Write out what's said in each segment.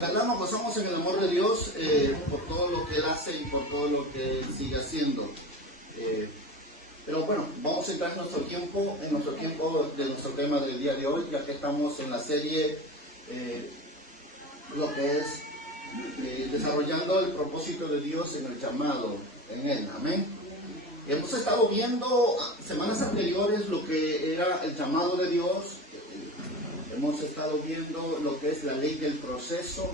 ¿Verdad? Nos basamos en el amor de Dios por todo lo que Él hace y por todo lo que Él sigue haciendo. Pero bueno, vamos a entrar en nuestro tiempo de nuestro tema del día de hoy, ya que estamos en la serie, lo que es desarrollando el propósito de Dios en el llamado, en Él. Amén. Hemos estado viendo semanas anteriores lo que era el llamado de Dios. Hemos estado viendo lo que es la ley del proceso.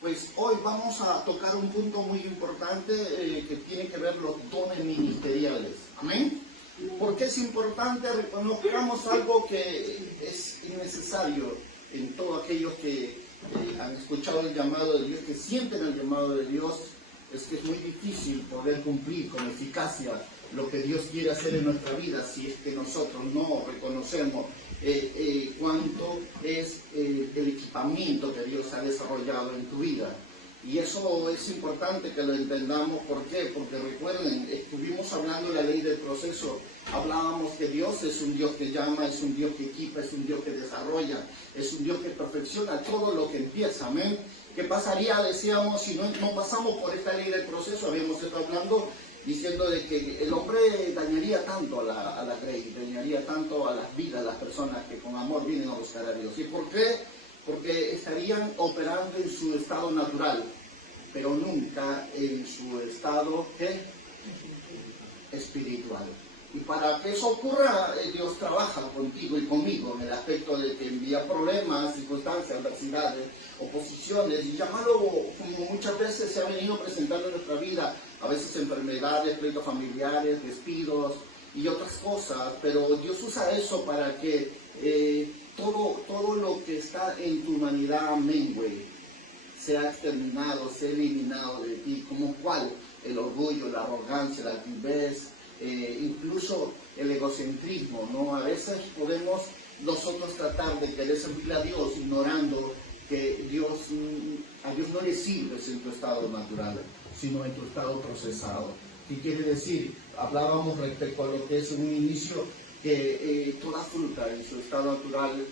Pues hoy vamos a tocar un punto muy importante que tiene que ver los dones ministeriales. Amén. ¿Por qué es importante? Reconozcamos algo que es innecesario en todos aquellos que han escuchado el llamado de Dios, que sienten el llamado de Dios. Es que es muy difícil poder cumplir con eficacia lo que Dios quiere hacer en nuestra vida si es que nosotros no reconocemos cuánto es el equipamiento que Dios ha desarrollado en tu vida. Y eso es importante que lo entendamos. ¿Por qué? Porque recuerden, estuvimos hablando de la ley del proceso. Hablábamos que Dios es un Dios que llama, es un Dios que equipa, es un Dios que desarrolla, es un Dios que perfecciona todo lo que empieza. Amén. ¿Qué pasaría, decíamos, si no pasamos por esta ley del proceso? Habíamos estado hablando diciendo de que el hombre dañaría tanto a la grey, dañaría tanto a las vidas de las personas que con amor vienen a buscar a Dios. ¿Y por qué? Porque estarían operando en su estado natural, pero nunca en su estado espiritual. Y para que eso ocurra, Dios trabaja contigo y conmigo en el aspecto de que envía problemas, circunstancias, adversidades, oposiciones, y llamarlo como muchas veces se ha venido presentando en nuestra vida, a veces enfermedades, pleitos familiares, despidos y otras cosas, pero Dios usa eso para que todo lo que está en tu humanidad mengue, sea exterminado, sea eliminado de ti, como cual el orgullo, la arrogancia, la altivez, incluso el egocentrismo, ¿no? A veces podemos nosotros tratar de querer servirle a Dios ignorando que a Dios no le sirves en tu estado natural, sino en tu estado procesado. ¿Qué quiere decir? Hablábamos respecto a lo que es un inicio, que toda fruta en su estado natural,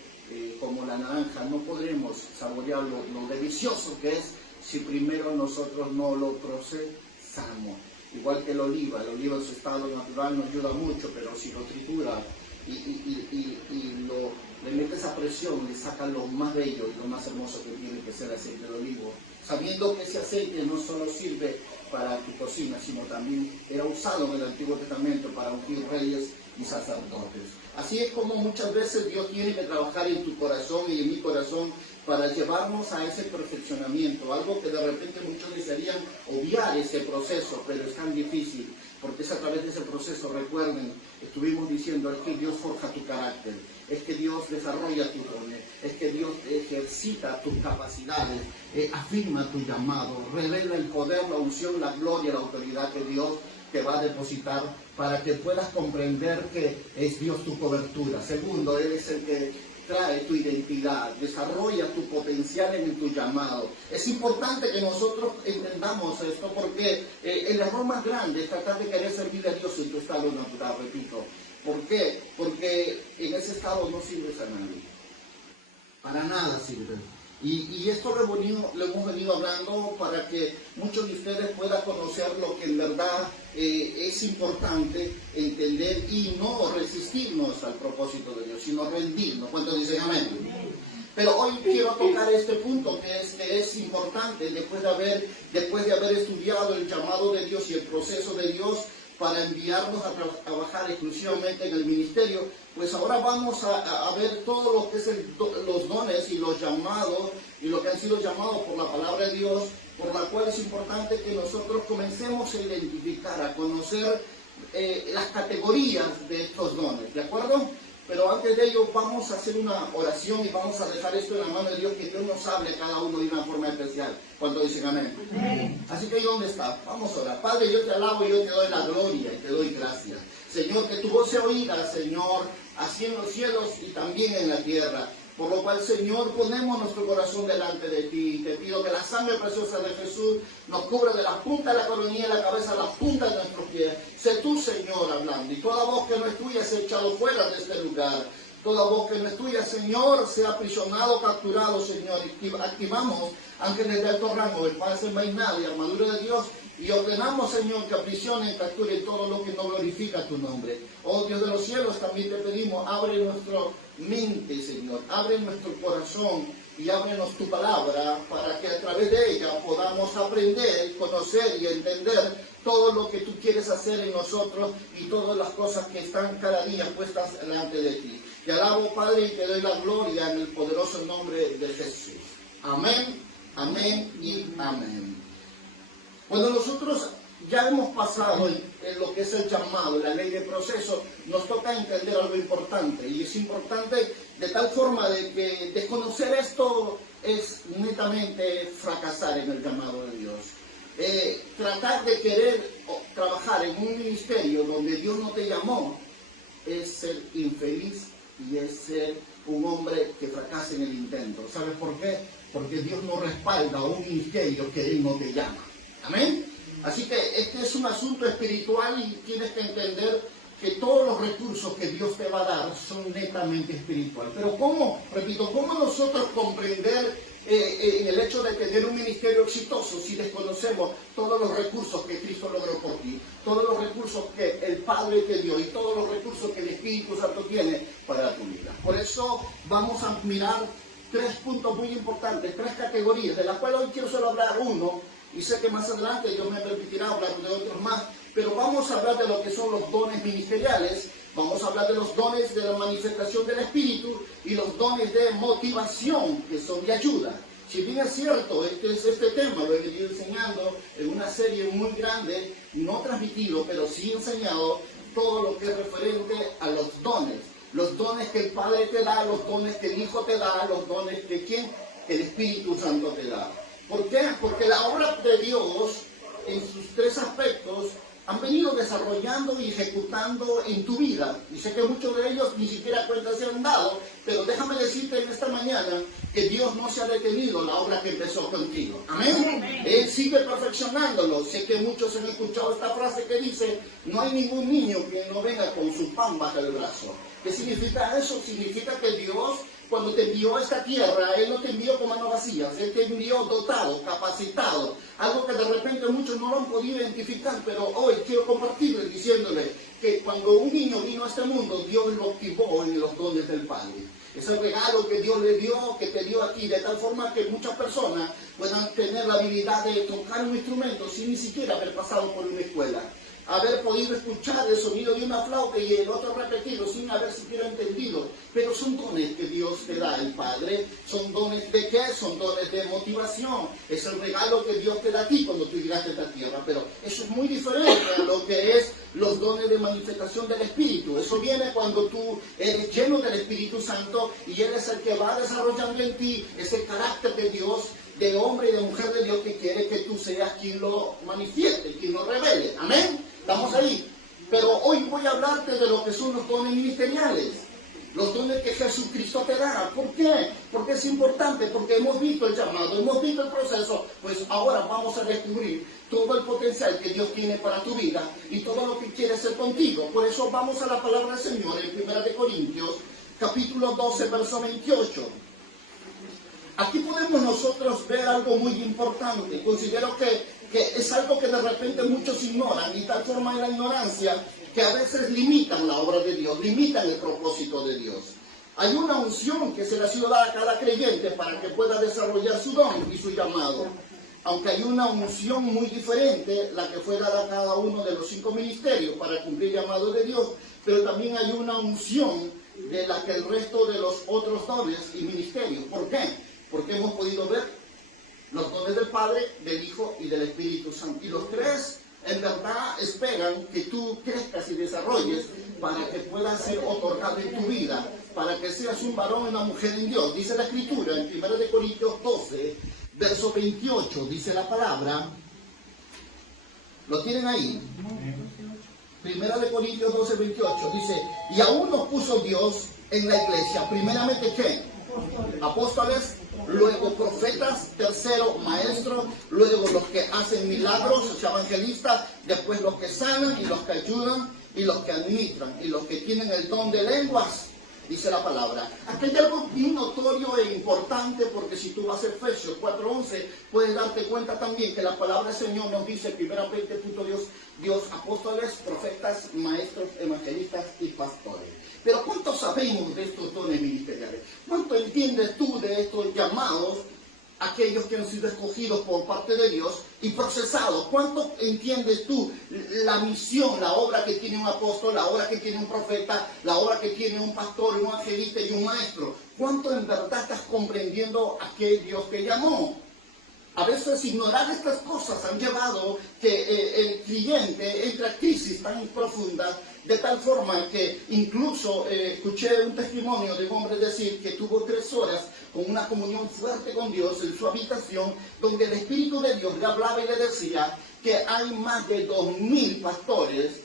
como la naranja, no podremos saborear lo delicioso que es si primero nosotros no lo procesamos. Igual que el oliva en su estado natural nos ayuda mucho, pero si lo tritura le metes a presión, le saca lo más bello y lo más hermoso que tiene que ser el aceite de olivo, sabiendo que ese aceite no solo sirve para tu cocina, sino también era usado en el Antiguo Testamento para ungir reyes y sacerdotes. Así es como muchas veces Dios tiene que trabajar en tu corazón y en mi corazón para llevarnos a ese perfeccionamiento, algo que de repente muchos desearían obviar ese proceso, pero es tan difícil, porque es a través de ese proceso. Recuerden, estuvimos diciendo, es que Dios forja tu carácter, es que Dios desarrolla tu dones, es que Dios ejercita tus capacidades, afirma tu llamado, revela el poder, la unción, la gloria, la autoridad que Dios te va a depositar para que puedas comprender que es Dios tu cobertura. Segundo, Él es el que trae tu identidad, desarrolla tu potencial en tu llamado. Es importante que nosotros entendamos esto, porque el error más grande es tratar de querer servir a Dios en tu estado natural, repito. ¿Por qué? Porque en ese estado no sirves a nadie. Para nada sirve. Y esto lo hemos venido hablando para que muchos de ustedes puedan conocer lo que en verdad es importante entender y no resistirnos al propósito de Dios, sino rendirnos. ¿Cuántos dicen amén? Pero hoy quiero tocar este punto que es importante después de haber estudiado el llamado de Dios y el proceso de Dios para enviarnos a trabajar exclusivamente en el ministerio. Pues ahora vamos a ver todo lo que es los dones y los llamados y lo que han sido llamados por la palabra de Dios, por la cual es importante que nosotros comencemos a identificar, a conocer las categorías de estos dones, ¿de acuerdo? Pero antes de ello vamos a hacer una oración y vamos a dejar esto en la mano de Dios, que Dios nos hable a cada uno de una forma especial. Cuando dicen amén. Amén. Así que ¿dónde está? Vamos a orar. Padre, yo te alabo y yo te doy la gloria y te doy gracias. Señor, que tu voz se oiga, Señor, así en los cielos y también en la tierra. Por lo cual, Señor, ponemos nuestro corazón delante de ti. Te pido que la sangre preciosa de Jesús nos cubra de la punta de la coronilla de la cabeza a la punta de nuestros pies. Sé tú, Señor, hablando. Y toda voz que no es tuya es echado fuera de este lugar. Toda voz que no es tuya, Señor, sea aprisionado, capturado, Señor. Activamos ángeles de alto rango, el Padre Mainal y armadura de Dios, y ordenamos, Señor, que aprisionen, capturen todo lo que no glorifica tu nombre. Oh Dios de los cielos, también te pedimos, abre nuestra mente, Señor, abre nuestro corazón y ábrenos tu palabra para que a través de ella podamos aprender, conocer y entender todo lo que tú quieres hacer en nosotros y todas las cosas que están cada día puestas delante de ti. Te alabo, Padre, y te doy la gloria en el poderoso nombre de Jesús. Amén, amén y amén. Cuando nosotros ya hemos pasado en lo que es el llamado, la ley de proceso, nos toca entender algo importante. Y es importante de tal forma de que desconocer esto es netamente fracasar en el llamado de Dios. Tratar de querer trabajar en un ministerio donde Dios no te llamó es ser infeliz y es ser un hombre que fracasa en el intento. ¿Sabes por qué? Porque Dios no respalda un ministerio que Él no te llama. Amén. Así que este es un asunto espiritual y tienes que entender que todos los recursos que Dios te va a dar son netamente espirituales. Pero ¿cómo? Repito, ¿cómo nosotros comprender el hecho de tener un ministerio exitoso si desconocemos todos los recursos que Cristo logró por ti, todos los recursos que el Padre te dio y todos los recursos que el Espíritu Santo tiene para tu vida? Por eso vamos a mirar 3 puntos muy importantes, 3 categorías, de las cuales hoy quiero solo hablar uno, y sé que más adelante Dios me permitirá hablar de otros más, pero vamos a hablar de lo que son los dones ministeriales, vamos a hablar de los dones de la manifestación del Espíritu y los dones de motivación, que son de ayuda. Si bien es cierto, este tema lo he venido enseñando en una serie muy grande, no transmitido, pero sí enseñado todo lo que es referente a los dones que el Padre te da, los dones que el Hijo te da, los dones que ¿quién? El Espíritu Santo te da. ¿Por qué? Porque la obra de Dios, en sus 3 aspectos, han venido desarrollando y ejecutando en tu vida. Y sé que muchos de ellos ni siquiera cuenta se han dado, pero déjame decirte en esta mañana que Dios no se ha detenido la obra que empezó contigo. Amén. Él sigue perfeccionándolo. Sé que muchos han escuchado esta frase que dice: no hay ningún niño que no venga con su pan bajo el brazo. ¿Qué significa eso? Significa que Dios, cuando te envió a esta tierra, Él no te envió con manos vacías, Él te envió dotado, capacitado, algo que de repente muchos no lo han podido identificar, pero hoy quiero compartirles diciéndole que cuando un niño vino a este mundo, Dios lo activó en los dones del Padre. Es el regalo que Dios le dio, que te dio a ti, de tal forma que muchas personas puedan tener la habilidad de tocar un instrumento sin ni siquiera haber pasado por una escuela. Haber podido escuchar el sonido de una flauta y el otro repetirlo sin haber siquiera entendido. Pero son dones que Dios te da, el Padre. ¿Son dones de qué? Son dones de motivación. Es el regalo que Dios te da a ti cuando tú llegaste a esta tierra. Pero eso es muy diferente a lo que es los dones de manifestación del Espíritu. Eso viene cuando tú eres lleno del Espíritu Santo y Él es el que va desarrollando en ti ese carácter de Dios, de hombre y de mujer de Dios, que quiere que tú seas quien lo manifieste, quien lo revele. Amén. Estamos ahí. Pero hoy voy a hablarte de lo que son los dones ministeriales. Los dones que Jesucristo te da. ¿Por qué? Porque es importante, porque hemos visto el llamado, hemos visto el proceso, pues ahora vamos a descubrir todo el potencial que Dios tiene para tu vida y todo lo que quiere hacer contigo. Por eso vamos a la palabra del Señor en 1 Corintios, capítulo 12, verso 28. Aquí podemos nosotros ver algo muy importante. Considero que es algo que de repente muchos ignoran, y tal forma es la ignorancia que a veces limitan la obra de Dios, limitan el propósito de Dios. Hay una unción que se le ha sido dada a cada creyente para que pueda desarrollar su don y su llamado. Aunque hay una unción muy diferente, la que fue dada a cada uno de los 5 ministerios para cumplir el llamado de Dios, pero también hay una unción de la que el resto de los otros dones y ministerios. ¿Por qué? Porque hemos podido ver los dones del Padre, del Hijo y del Espíritu Santo. Y los 3 en verdad esperan que tú crezcas y desarrolles para que puedan ser otorgados en tu vida, para que seas un varón y una mujer en Dios. Dice la Escritura en 1 Corintios 12, verso 28, dice la palabra. ¿Lo tienen ahí? 1 Corintios 12, 28, dice: y aún nos puso Dios en la iglesia, primeramente ¿qué? Apóstoles, luego profetas, tercero maestros, luego los que hacen milagros, o sea, evangelistas, después los que sanan y los que ayudan y los que administran y los que tienen el don de lenguas. dice la palabra. Aquí hay algo muy notorio e importante, porque si tú vas a Efesios 4:11, puedes darte cuenta también que la palabra del Señor nos dice, primeramente, Dios, apóstoles, profetas, maestros, evangelistas y pastores. Pero ¿cuánto sabemos de estos dones ministeriales? ¿Cuánto entiendes tú de estos llamados, aquellos que han sido escogidos por parte de Dios y procesados? ¿Cuánto entiendes tú la misión, la obra que tiene un apóstol, la obra que tiene un profeta, la obra que tiene un pastor, un evangelista y un maestro? ¿Cuánto en verdad estás comprendiendo a qué Dios te llamó? A veces ignorar estas cosas han llevado que el creyente entre a crisis tan profundas, de tal forma que incluso escuché un testimonio de un hombre decir que tuvo 3 horas con una comunión fuerte con Dios en su habitación, donde el Espíritu de Dios le hablaba y le decía que hay más de 2000 pastores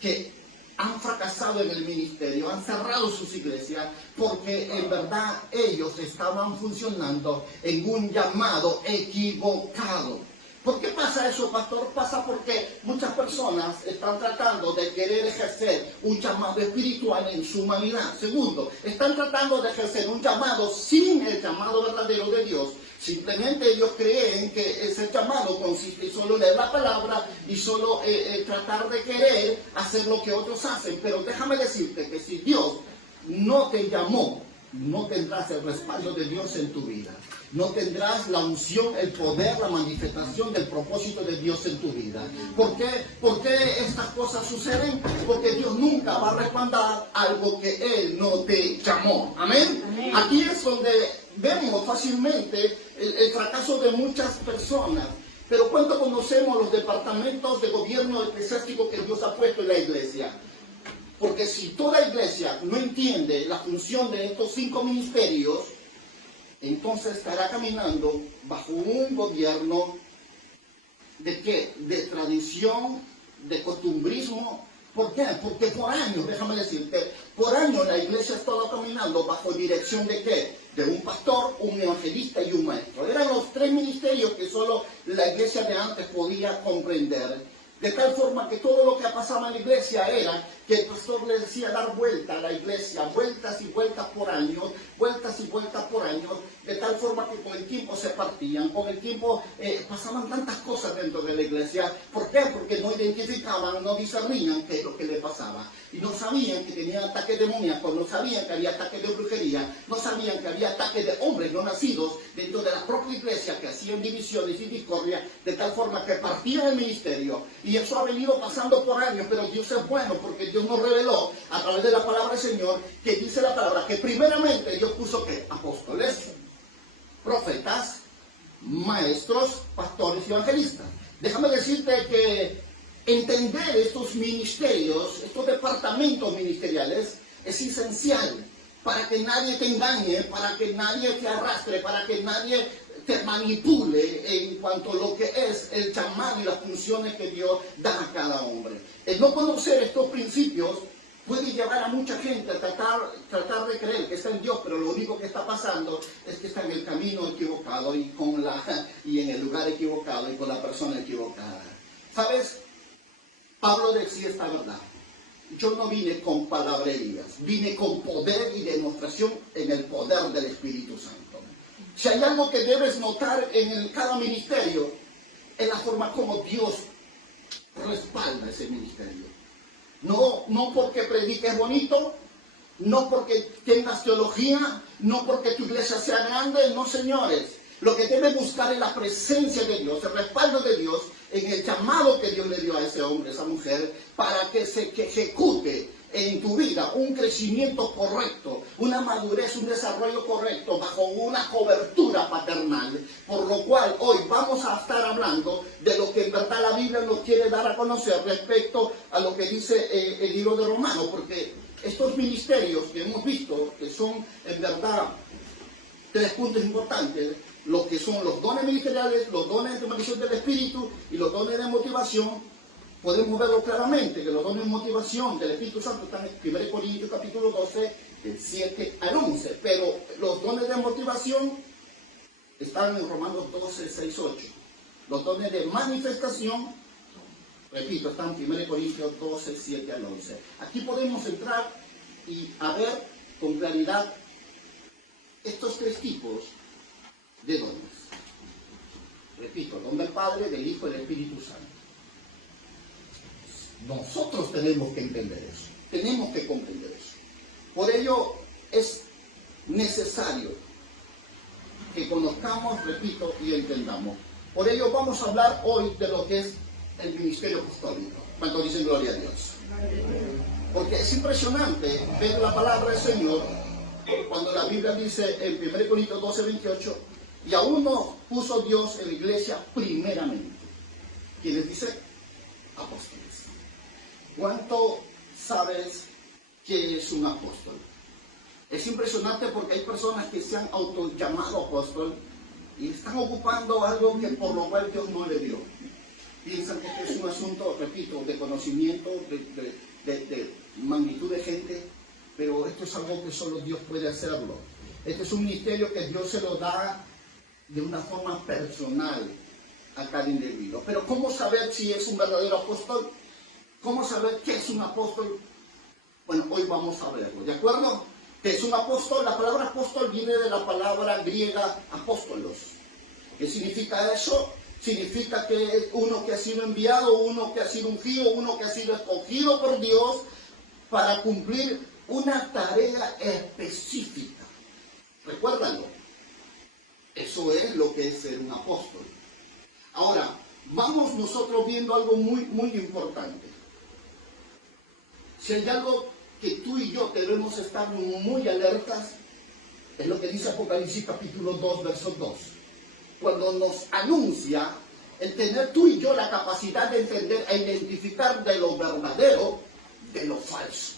que han fracasado en el ministerio, han cerrado sus iglesias, porque en verdad ellos estaban funcionando en un llamado equivocado. ¿Por qué pasa eso, pastor? Pasa porque muchas personas están tratando de querer ejercer un llamado espiritual en su humanidad. Segundo, están tratando de ejercer un llamado sin el llamado verdadero de Dios. Simplemente ellos creen que ese llamado consiste en solo leer la palabra y solo tratar de querer hacer lo que otros hacen. Pero déjame decirte que si Dios no te llamó, no tendrás el respaldo de Dios en tu vida. No tendrás la unción, el poder, la manifestación del propósito de Dios en tu vida. ¿Por qué estas cosas suceden? Porque Dios nunca va a respaldar algo que Él no te llamó. ¿Amén? Amén. Aquí es donde vemos fácilmente el fracaso de muchas personas. Pero ¿cuánto conocemos los departamentos de gobierno eclesiástico que Dios ha puesto en la iglesia? Porque si toda iglesia no entiende la función de estos 5 ministerios, entonces estará caminando bajo un gobierno ¿de qué? De tradición, de costumbrismo. ¿Por qué? Porque por años, déjame decirte, por años la iglesia ha estado caminando bajo dirección ¿de qué? De un pastor, un evangelista y un maestro. Eran los 3 ministerios que solo la iglesia de antes podía comprender. De tal forma que todo lo que pasaba en la iglesia era que el pastor le decía dar vuelta a la iglesia, vueltas y vueltas por años, vueltas y vueltas por años, de tal forma que con el tiempo se partían, con el tiempo pasaban tantas cosas dentro de la iglesia. ¿Por qué? Porque no identificaban, no discernían qué es lo que le pasaba. Y no sabían que tenían ataques demoníacos, no sabían que había ataques de brujería, no sabían que había ataques de hombres no nacidos dentro de la propia iglesia que hacían divisiones y discordia, de tal forma que partía el ministerio. Y eso ha venido pasando por años, pero Dios es bueno porque Dios nos reveló a través de la palabra del Señor, que dice la palabra que primeramente Dios puso ¿qué? Apóstoles, profetas, maestros, pastores y evangelistas. Déjame decirte que entender estos ministerios, estos departamentos ministeriales, es esencial para que nadie te engañe, para que nadie te arrastre, para que nadie te manipule en cuanto a lo que es el llamado y las funciones que Dios da a cada hombre. El no conocer estos principios puede llevar a mucha gente a tratar de creer que está en Dios, pero lo único que está pasando es que está en el camino equivocado y en el lugar equivocado y con la persona equivocada. ¿Sabes? Pablo decía esta verdad. Yo no vine con palabrerías, vine con poder y demostración en el poder del Espíritu Santo. Si hay algo que debes notar en cada ministerio, es la forma como Dios respalda ese ministerio. No porque prediques bonito, no porque tengas teología, no porque tu iglesia sea grande, no, señores. Lo que debes buscar es la presencia de Dios, el respaldo de Dios en el llamado que Dios le dio a ese hombre, a esa mujer, para que ejecute en tu vida un crecimiento correcto, una madurez, un desarrollo correcto, bajo una cobertura paternal. Por lo cual hoy vamos a estar hablando de lo que en verdad la Biblia nos quiere dar a conocer respecto a lo que dice el libro de Romanos, porque estos ministerios que hemos visto, que son en verdad 3 puntos importantes, lo que son los dones ministeriales, los dones de maldición del Espíritu y los dones de motivación, podemos verlo claramente, que los dones de motivación del Espíritu Santo están en 1 Corintios capítulo 12, del 7 al 11, pero los dones de motivación están en Romanos 12, 6, 8. Los dones de manifestación, repito, están en 1 Corintios 12, 7 al 11. Aquí podemos entrar y a ver con claridad estos tres tipos de dones. Repito, el don del Padre, del Hijo y del Espíritu Santo. Nosotros tenemos que entender eso, tenemos que comprender eso. Por ello es necesario que conozcamos, repito, y entendamos. Por ello vamos a hablar hoy de lo que es el ministerio apostólico. ¿Cuántos dicen gloria a Dios? Porque es impresionante ver la palabra del Señor cuando la Biblia dice en 1 Corintios 12:28, y a uno puso Dios en la iglesia primeramente. ¿Quiénes dice? Apóstoles. ¿Cuánto sabes que es un apóstol? Es impresionante porque hay personas que se han autollamado apóstol y están ocupando algo que por lo cual Dios no le dio. Piensan que este es un asunto, repito, de conocimiento, de magnitud de gente, pero esto es algo que solo Dios puede hacerlo. Este es un ministerio que Dios se lo da de una forma personal a cada individuo. Pero ¿cómo saber si es un verdadero apóstol? ¿Cómo saber qué es un apóstol? Bueno, hoy vamos a verlo, ¿de acuerdo? ¿Qué es un apóstol? La palabra apóstol viene de la palabra griega apóstolos. ¿Qué significa eso? Significa que uno que ha sido enviado, uno que ha sido ungido, uno que ha sido escogido por Dios para cumplir una tarea específica. Recuérdalo. Eso es lo que es ser un apóstol. Ahora, vamos nosotros viendo algo muy importante. Si hay algo que tú y yo debemos estar muy alertas, es lo que dice Apocalipsis capítulo 2, verso 2. Cuando nos anuncia el tener tú y yo la capacidad de entender e identificar de lo verdadero de lo falso.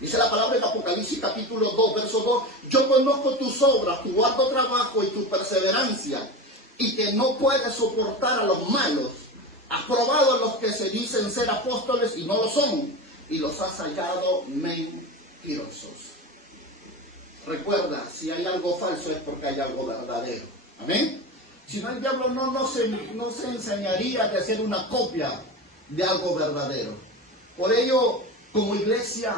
Dice la palabra en Apocalipsis capítulo 2, verso 2, yo conozco tus obras, tu arduo trabajo y tu perseverancia, y que no puedes soportar a los malos. Has probado a los que se dicen ser apóstoles y no lo son, y los has hallado mentirosos. Recuerda, si hay algo falso es porque hay algo verdadero. Amén. Si no, el diablo no se enseñaría de hacer una copia de algo verdadero. Por ello, como iglesia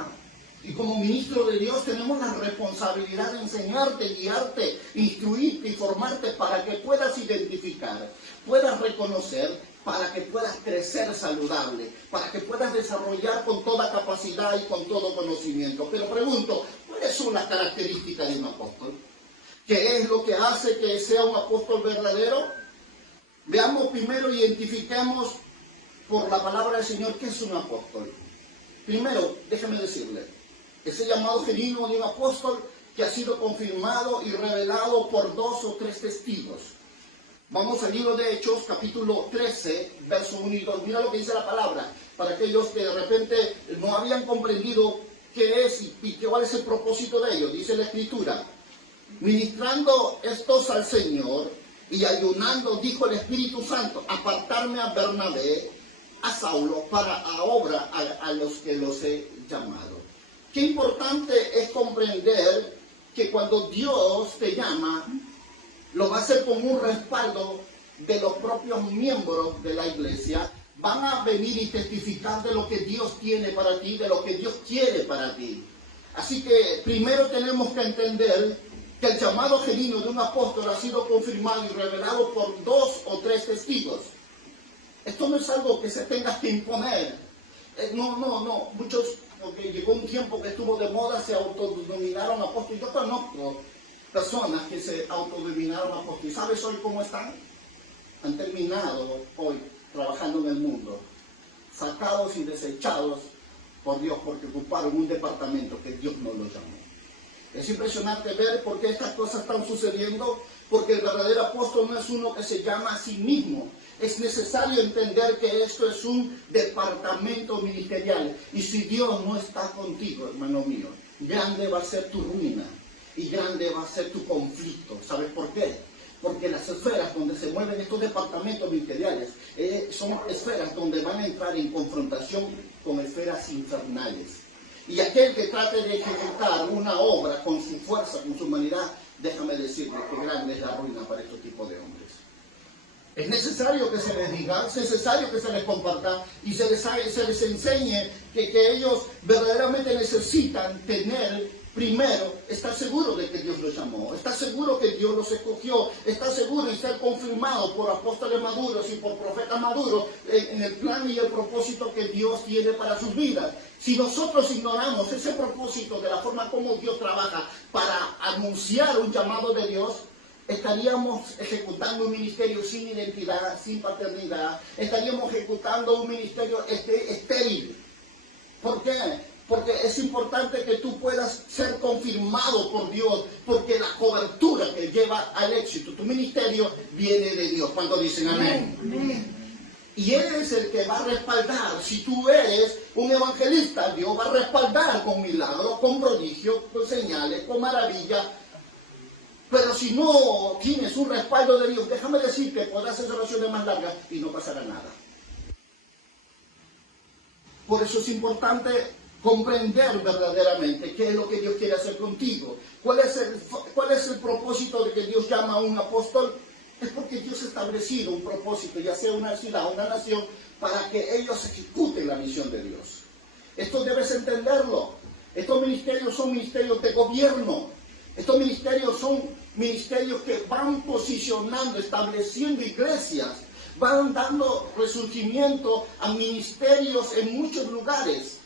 y como ministro de Dios, tenemos la responsabilidad de enseñarte, guiarte, instruirte y formarte para que puedas identificar, puedas reconocer, para que puedas crecer saludable, para que puedas desarrollar con toda capacidad y con todo conocimiento. Pero pregunto, ¿cuáles son las características de un apóstol? ¿Qué es lo que hace que sea un apóstol verdadero? Veamos primero, identifiquemos por la palabra del Señor qué es un apóstol. Primero, déjeme decirle, ese llamado genuino de un apóstol que ha sido confirmado y revelado por 2 o 3 testigos. Vamos al libro de Hechos, capítulo 13, verso 1 y 2. Mira lo que dice la palabra, para aquellos que de repente no habían comprendido qué es y cuál es el propósito de ello. Dice la Escritura, ministrando estos al Señor y ayunando, dijo el Espíritu Santo, apartarme a Bernabé, a Saulo, para a obra a los que los he llamado. Qué importante es comprender que cuando Dios te llama, lo va a hacer con un respaldo de los propios miembros de la iglesia. Van a venir y testificar de lo que Dios tiene para ti, de lo que Dios quiere para ti. Así que primero tenemos que entender que el llamado genuino de un apóstol ha sido confirmado y revelado por 2 o 3 testigos. Esto no es algo que se tenga que imponer. No. Muchos, porque llegó un tiempo que estuvo de moda, se autodenominaron apóstoles. Yo conozco personas que se autodenominaron apóstoles. ¿Sabes hoy cómo están? Han terminado hoy trabajando en el mundo, sacados y desechados por Dios porque ocuparon un departamento que Dios no los llamó. Es impresionante ver por qué estas cosas están sucediendo, porque el verdadero apóstol no es uno que se llama a sí mismo. Es necesario entender que esto es un departamento ministerial. Y si Dios no está contigo, hermano mío, grande va a ser tu ruina y grande va a ser tu conflicto. ¿Sabes por qué? Porque las esferas donde se mueven estos departamentos ministeriales son esferas donde van a entrar en confrontación con esferas infernales. Y aquel que trate de ejecutar una obra con su fuerza, con su humanidad, déjame decirle que grande es la ruina para este tipo de hombres. Es necesario que se les diga, es necesario que se les comparta y se les enseñe que ellos verdaderamente necesitan tener primero estar seguro de que Dios los llamó, estar seguro que Dios los escogió, estar seguro y ser confirmado por apóstoles maduros y por profetas maduros en el plan y el propósito que Dios tiene para sus vidas. Si nosotros ignoramos ese propósito de la forma como Dios trabaja para anunciar un llamado de Dios, estaríamos ejecutando un ministerio sin identidad, sin paternidad, estaríamos ejecutando un ministerio estéril. ¿Por qué? Porque es importante que tú puedas ser confirmado por Dios, porque la cobertura que lleva al éxito tu ministerio viene de Dios. ¿Cuántos dicen amén? Amén. Y Él es el que va a respaldar. Si tú eres un evangelista, Dios va a respaldar con milagros, con prodigios, con señales, con maravillas. Pero si no tienes un respaldo de Dios, déjame decirte, podrás hacer oraciones más largas y no pasará nada. Por eso es importante comprender verdaderamente qué es lo que Dios quiere hacer contigo. ¿Cuál es el propósito de que Dios llama a un apóstol? Es porque Dios ha establecido un propósito, ya sea una ciudad o una nación, para que ellos ejecuten la misión de Dios. Esto debes entenderlo. Estos ministerios son ministerios de gobierno. Estos ministerios son ministerios que van posicionando, estableciendo iglesias, van dando resurgimiento a ministerios en muchos lugares.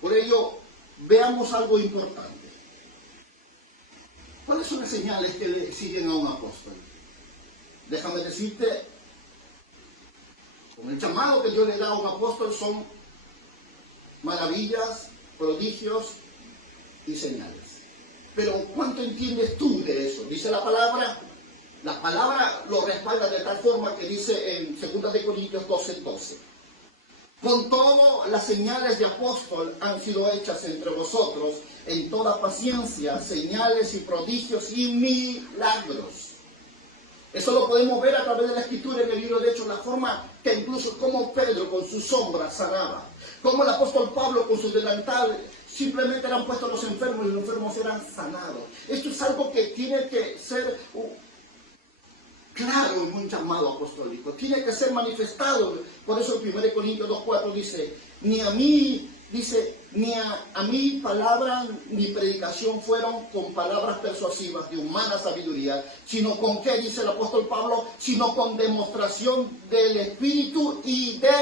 Por ello, veamos algo importante. ¿Cuáles son las señales que le siguen a un apóstol? Déjame decirte, con el llamado que Dios le da a un apóstol son maravillas, prodigios y señales. Pero ¿cuánto entiendes tú de eso? Dice la palabra lo respalda de tal forma que dice en 2 de Corintios 12:12. Con todo, las señales de apóstol han sido hechas entre vosotros en toda paciencia, señales y prodigios y milagros. Eso lo podemos ver a través de la Escritura en el libro de Hechos, la forma que incluso como Pedro con su sombra sanaba, como el apóstol Pablo con su delantal simplemente eran puestos los enfermos y los enfermos eran sanados. Esto es algo que tiene que ser claro en un llamado apostólico, tiene que ser manifestado. Por eso en 1 Corintios 2:4 dice, ni a mí palabra ni predicación fueron con palabras persuasivas de humana sabiduría, sino con qué, dice el apóstol Pablo, sino con demostración del Espíritu y de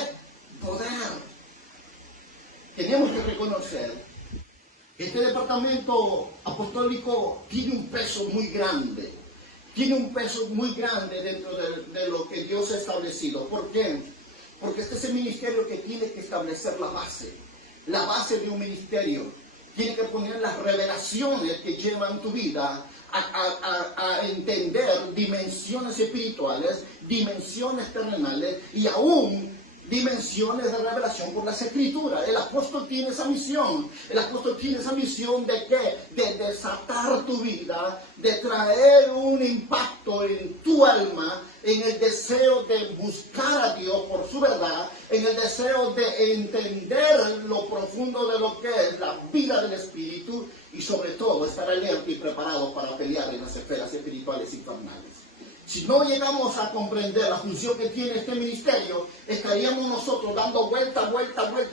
poder. Tenemos que reconocer que este departamento apostólico tiene un peso muy grande. Tiene un peso muy grande dentro de lo que Dios ha establecido. ¿Por qué? Porque este es el ministerio que tiene que establecer la base de un ministerio. Tiene que poner las revelaciones que llevan tu vida a entender dimensiones espirituales, dimensiones terrenales y aún dimensiones de revelación por las Escrituras. El apóstol tiene esa misión. El apóstol tiene esa misión de ¿qué? De desatar tu vida, de traer un impacto en tu alma, en el deseo de buscar a Dios por su verdad, en el deseo de entender lo profundo de lo que es la vida del Espíritu y sobre todo estar alerta y preparado para pelear en las esferas espirituales infernales. Si no llegamos a comprender la función que tiene este ministerio, estaríamos nosotros dando vuelta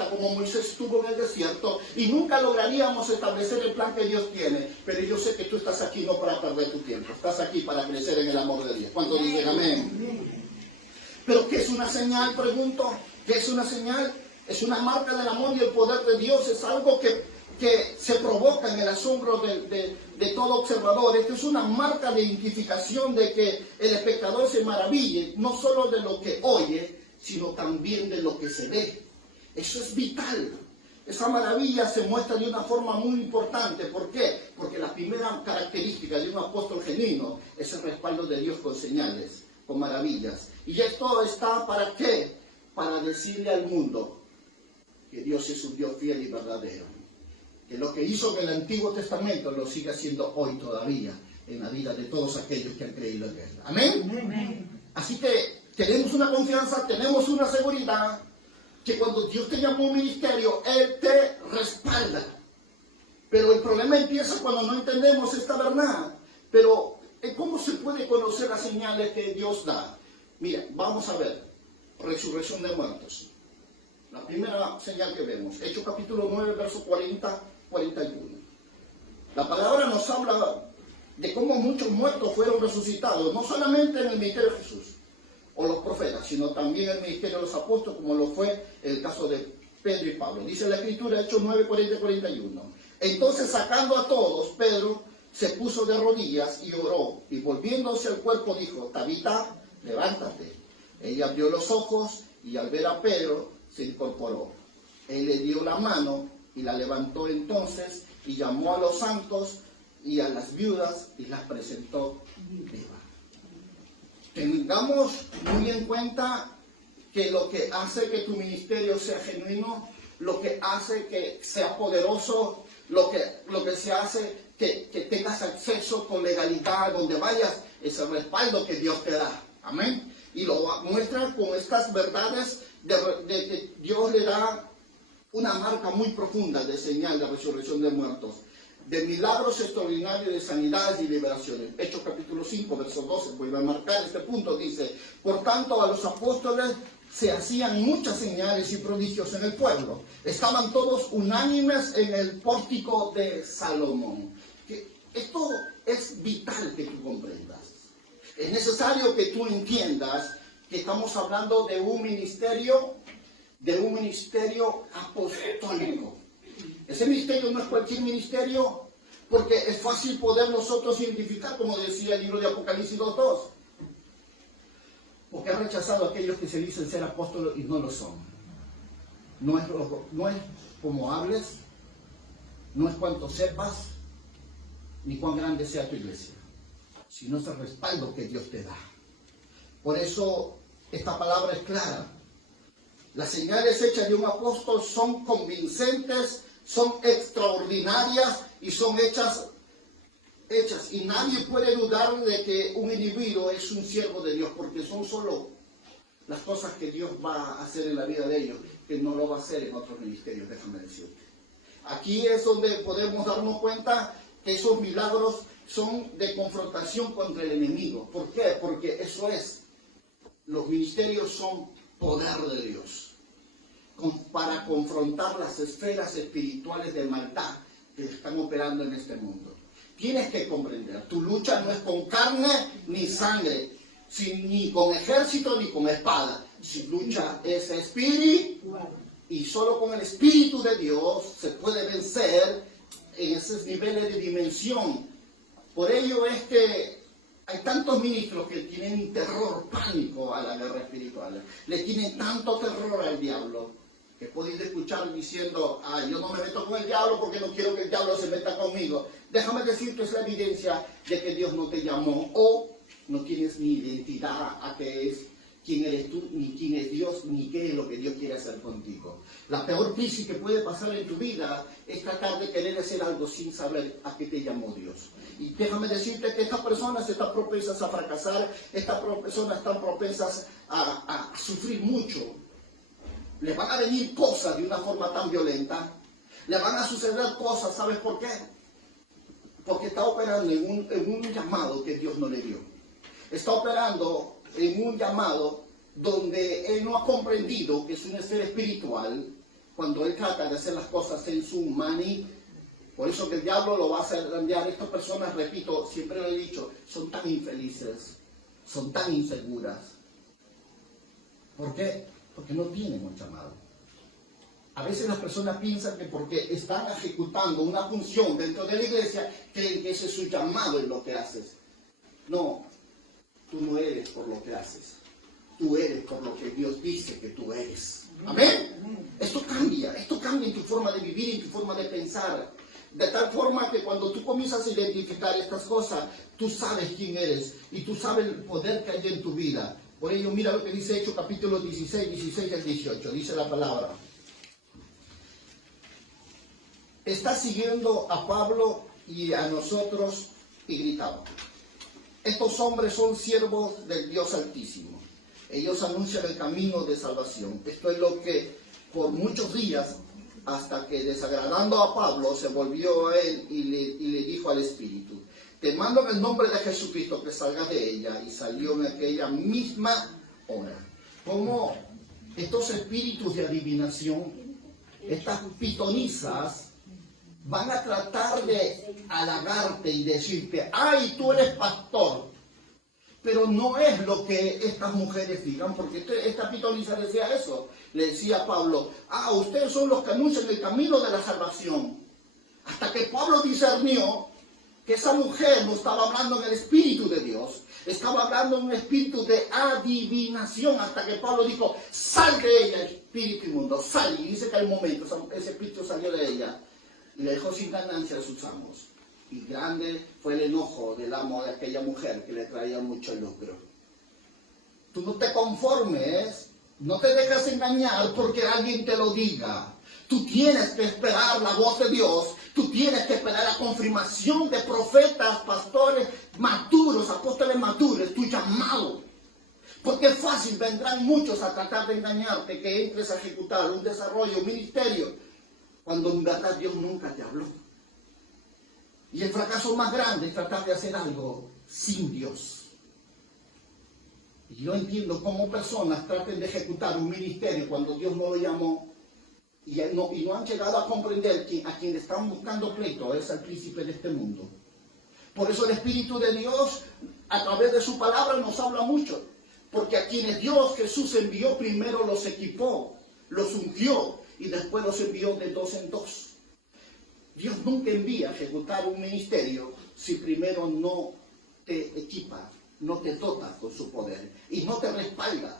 como Moisés estuvo en el desierto y nunca lograríamos establecer el plan que Dios tiene. Pero yo sé que tú estás aquí no para perder tu tiempo, estás aquí para crecer en el amor de Dios. ¿Cuántos dicen amén? ¿Pero qué es una señal? Pregunto. ¿Qué es una señal? Es una marca del amor y el poder de Dios, es algo que se provoca en el asombro de todo observador. Esto es una marca de identificación de que el espectador se maraville, no solo de lo que oye, sino también de lo que se ve. Eso es vital. Esa maravilla se muestra de una forma muy importante. ¿Por qué? Porque la primera característica de un apóstol genuino es el respaldo de Dios con señales, con maravillas. ¿Y esto está para qué? Para decirle al mundo que Dios es un Dios fiel y verdadero. Que lo que hizo en el Antiguo Testamento lo sigue haciendo hoy todavía en la vida de todos aquellos que han creído en Él. ¿Amén? Amén. Así que tenemos una confianza, tenemos una seguridad, que cuando Dios te llama a un ministerio, Él te respalda. Pero el problema empieza cuando no entendemos esta verdad. Pero, ¿cómo se puede conocer las señales que Dios da? Mira, vamos a ver, resurrección de muertos. La primera señal que vemos, Hechos capítulo 9, verso 40-41. La palabra nos habla de cómo muchos muertos fueron resucitados, no solamente en el ministerio de Jesús o los profetas, sino también en el ministerio de los apóstoles, como lo fue el caso de Pedro y Pablo. Dice la Escritura, Hechos 9, 40 y 41. Entonces, sacando a todos, Pedro se puso de rodillas y oró, y volviéndose al cuerpo dijo, Tabita, levántate. Ella abrió los ojos y al ver a Pedro se incorporó. Él le dio la mano y la levantó entonces y llamó a los santos y a las viudas y las presentó viva. Tengamos muy en cuenta que lo que hace que tu ministerio sea genuino, lo que hace que sea poderoso, lo que se hace que tengas acceso con legalidad donde vayas, es el respaldo que Dios te da. Amén. Y lo muestra con estas verdades de que Dios le da una marca muy profunda de señal de resurrección de muertos, de milagros extraordinarios de sanidades y liberaciones. Hechos capítulo 5, verso 12, voy a marcar este punto, dice, por tanto a los apóstoles se hacían muchas señales y prodigios en el pueblo. Estaban todos unánimes en el pórtico de Salomón. Esto es vital que tú comprendas. Es necesario que tú entiendas que estamos hablando de un ministerio apostólico. Ese ministerio no es cualquier ministerio, porque es fácil poder nosotros identificar, como decía el libro de Apocalipsis 2:2. Porque ha rechazado a aquellos que se dicen ser apóstoles y no lo son. No es como hables, no es cuánto sepas, ni cuán grande sea tu iglesia, sino es el respaldo que Dios te da. Por eso esta palabra es clara. Las señales hechas de un apóstol son convincentes, son extraordinarias y son hechas. Y nadie puede dudar de que un individuo es un siervo de Dios, porque son solo las cosas que Dios va a hacer en la vida de ellos, que no lo va a hacer en otros ministerios, déjame decirte. Aquí es donde podemos darnos cuenta que esos milagros son de confrontación contra el enemigo. ¿Por qué? Porque eso es. Los ministerios son poder de Dios para confrontar las esferas espirituales de maldad que están operando en este mundo. Tienes que comprender, tu lucha no es con carne ni sangre, ni con ejército ni con espada. Su lucha es espiritual. Y solo con el Espíritu de Dios se puede vencer en esos niveles de dimensión. Por ello es que hay tantos ministros que tienen terror, pánico a la guerra espiritual. Le tienen tanto terror al diablo que podéis escuchar diciendo, yo no me meto con el diablo porque no quiero que el diablo se meta conmigo. Déjame decirte, es la evidencia de que Dios no te llamó o no tienes ni identidad a qué es, quién eres tú, ni quién es Dios, ni qué es lo que Dios quiere hacer contigo. La peor crisis que puede pasar en tu vida es tratar de querer hacer algo sin saber a qué te llamó Dios. Y déjame decirte que estas personas están propensas a fracasar, estas personas están propensas a sufrir mucho. Les van a venir cosas de una forma tan violenta, les van a suceder cosas, ¿sabes por qué? Porque está operando en un llamado que Dios no le dio. Está operando en un llamado donde él no ha comprendido que es un ser espiritual cuando él trata de hacer las cosas en su mani. Por eso que el diablo lo va a hacer cambiar. Estas personas, repito, siempre lo he dicho, son tan infelices, son tan inseguras. ¿Por qué? Porque no tienen un llamado. A veces las personas piensan que porque están ejecutando una función dentro de la iglesia, creen que ese es su llamado en lo que haces. No, tú no eres por lo que haces. Tú eres por lo que Dios dice que tú eres. ¿Amén? Esto cambia en tu forma de vivir, en tu forma de pensar. De tal forma que cuando tú comienzas a identificar estas cosas, tú sabes quién eres y tú sabes el poder que hay en tu vida. Por ello, mira lo que dice Hechos capítulo 16 al 18. Dice la palabra. Está siguiendo a Pablo y a nosotros y gritaba: estos hombres son siervos del Dios Altísimo. Ellos anuncian el camino de salvación. Esto es lo que por muchos días, hasta que desagradando a Pablo, se volvió a él y le dijo al Espíritu: te mando en el nombre de Jesucristo que salga de ella. Y salió en aquella misma hora. Como estos espíritus de adivinación, estas pitonisas, van a tratar de halagarte y decirte, ay, tú eres pastor. Pero no es lo que estas mujeres digan, porque esta pitonisa decía eso. Le decía a Pablo, ustedes son los que anuncian el camino de la salvación. Hasta que Pablo discernió que esa mujer no estaba hablando en el Espíritu de Dios, estaba hablando en un espíritu de adivinación, hasta que Pablo dijo, sal de ella, espíritu inmundo, sal. Y dice que al momento ese espíritu salió de ella y le dejó sin ganancia a sus amos. Y grande fue el enojo del amo de aquella mujer que le traía mucho lucro. Tú no te conformes, no te dejes engañar porque alguien te lo diga. Tú tienes que esperar la voz de Dios, tú tienes que esperar la confirmación de profetas, pastores maduros, apóstoles maduros, tu llamado. Porque es fácil, vendrán muchos a tratar de engañarte, que entres a ejecutar un desarrollo, un ministerio, cuando en verdad Dios nunca te habló. Y el fracaso más grande es tratar de hacer algo sin Dios. Y yo entiendo cómo personas traten de ejecutar un ministerio cuando Dios no lo llamó y no han llegado a comprender que a quien están buscando pleito es al príncipe de este mundo. Por eso el Espíritu de Dios, a través de su palabra, nos habla mucho. Porque a quienes Dios Jesús envió, primero los equipó, los ungió y después los envió de dos en dos. Dios nunca envía a ejecutar un ministerio si primero no te equipa, no te dota con su poder y no te respalda.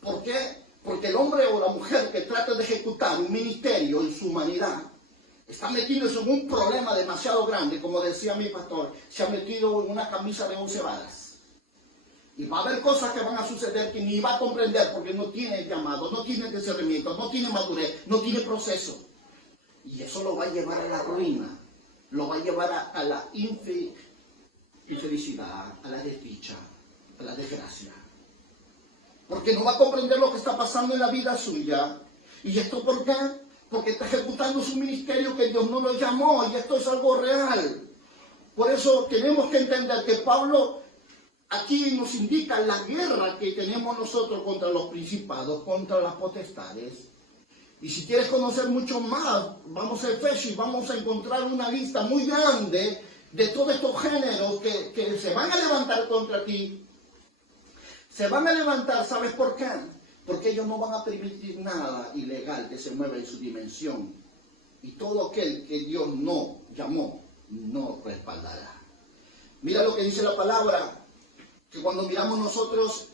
¿Por qué? Porque el hombre o la mujer que trata de ejecutar un ministerio en su humanidad está metido en un problema demasiado grande, como decía mi pastor, se ha metido en una camisa de 11 varas. Y va a haber cosas que van a suceder que ni va a comprender porque no tiene llamado, no tiene discernimiento, no tiene madurez, no tiene proceso. Y eso lo va a llevar a la ruina, lo va a llevar a la infelicidad, a la desdicha, a la desgracia. Porque no va a comprender lo que está pasando en la vida suya. ¿Y esto por qué? Porque está ejecutando su ministerio que Dios no lo llamó, y esto es algo real. Por eso tenemos que entender que Pablo aquí nos indica la guerra que tenemos nosotros contra los principados, contra las potestades. Y si quieres conocer mucho más, vamos a Efesios y vamos a encontrar una lista muy grande de todos estos géneros que se van a levantar contra ti. Se van a levantar, ¿sabes por qué? Porque ellos no van a permitir nada ilegal que se mueva en su dimensión. Y todo aquel que Dios no llamó, no respaldará. Mira lo que dice la palabra, que cuando miramos nosotros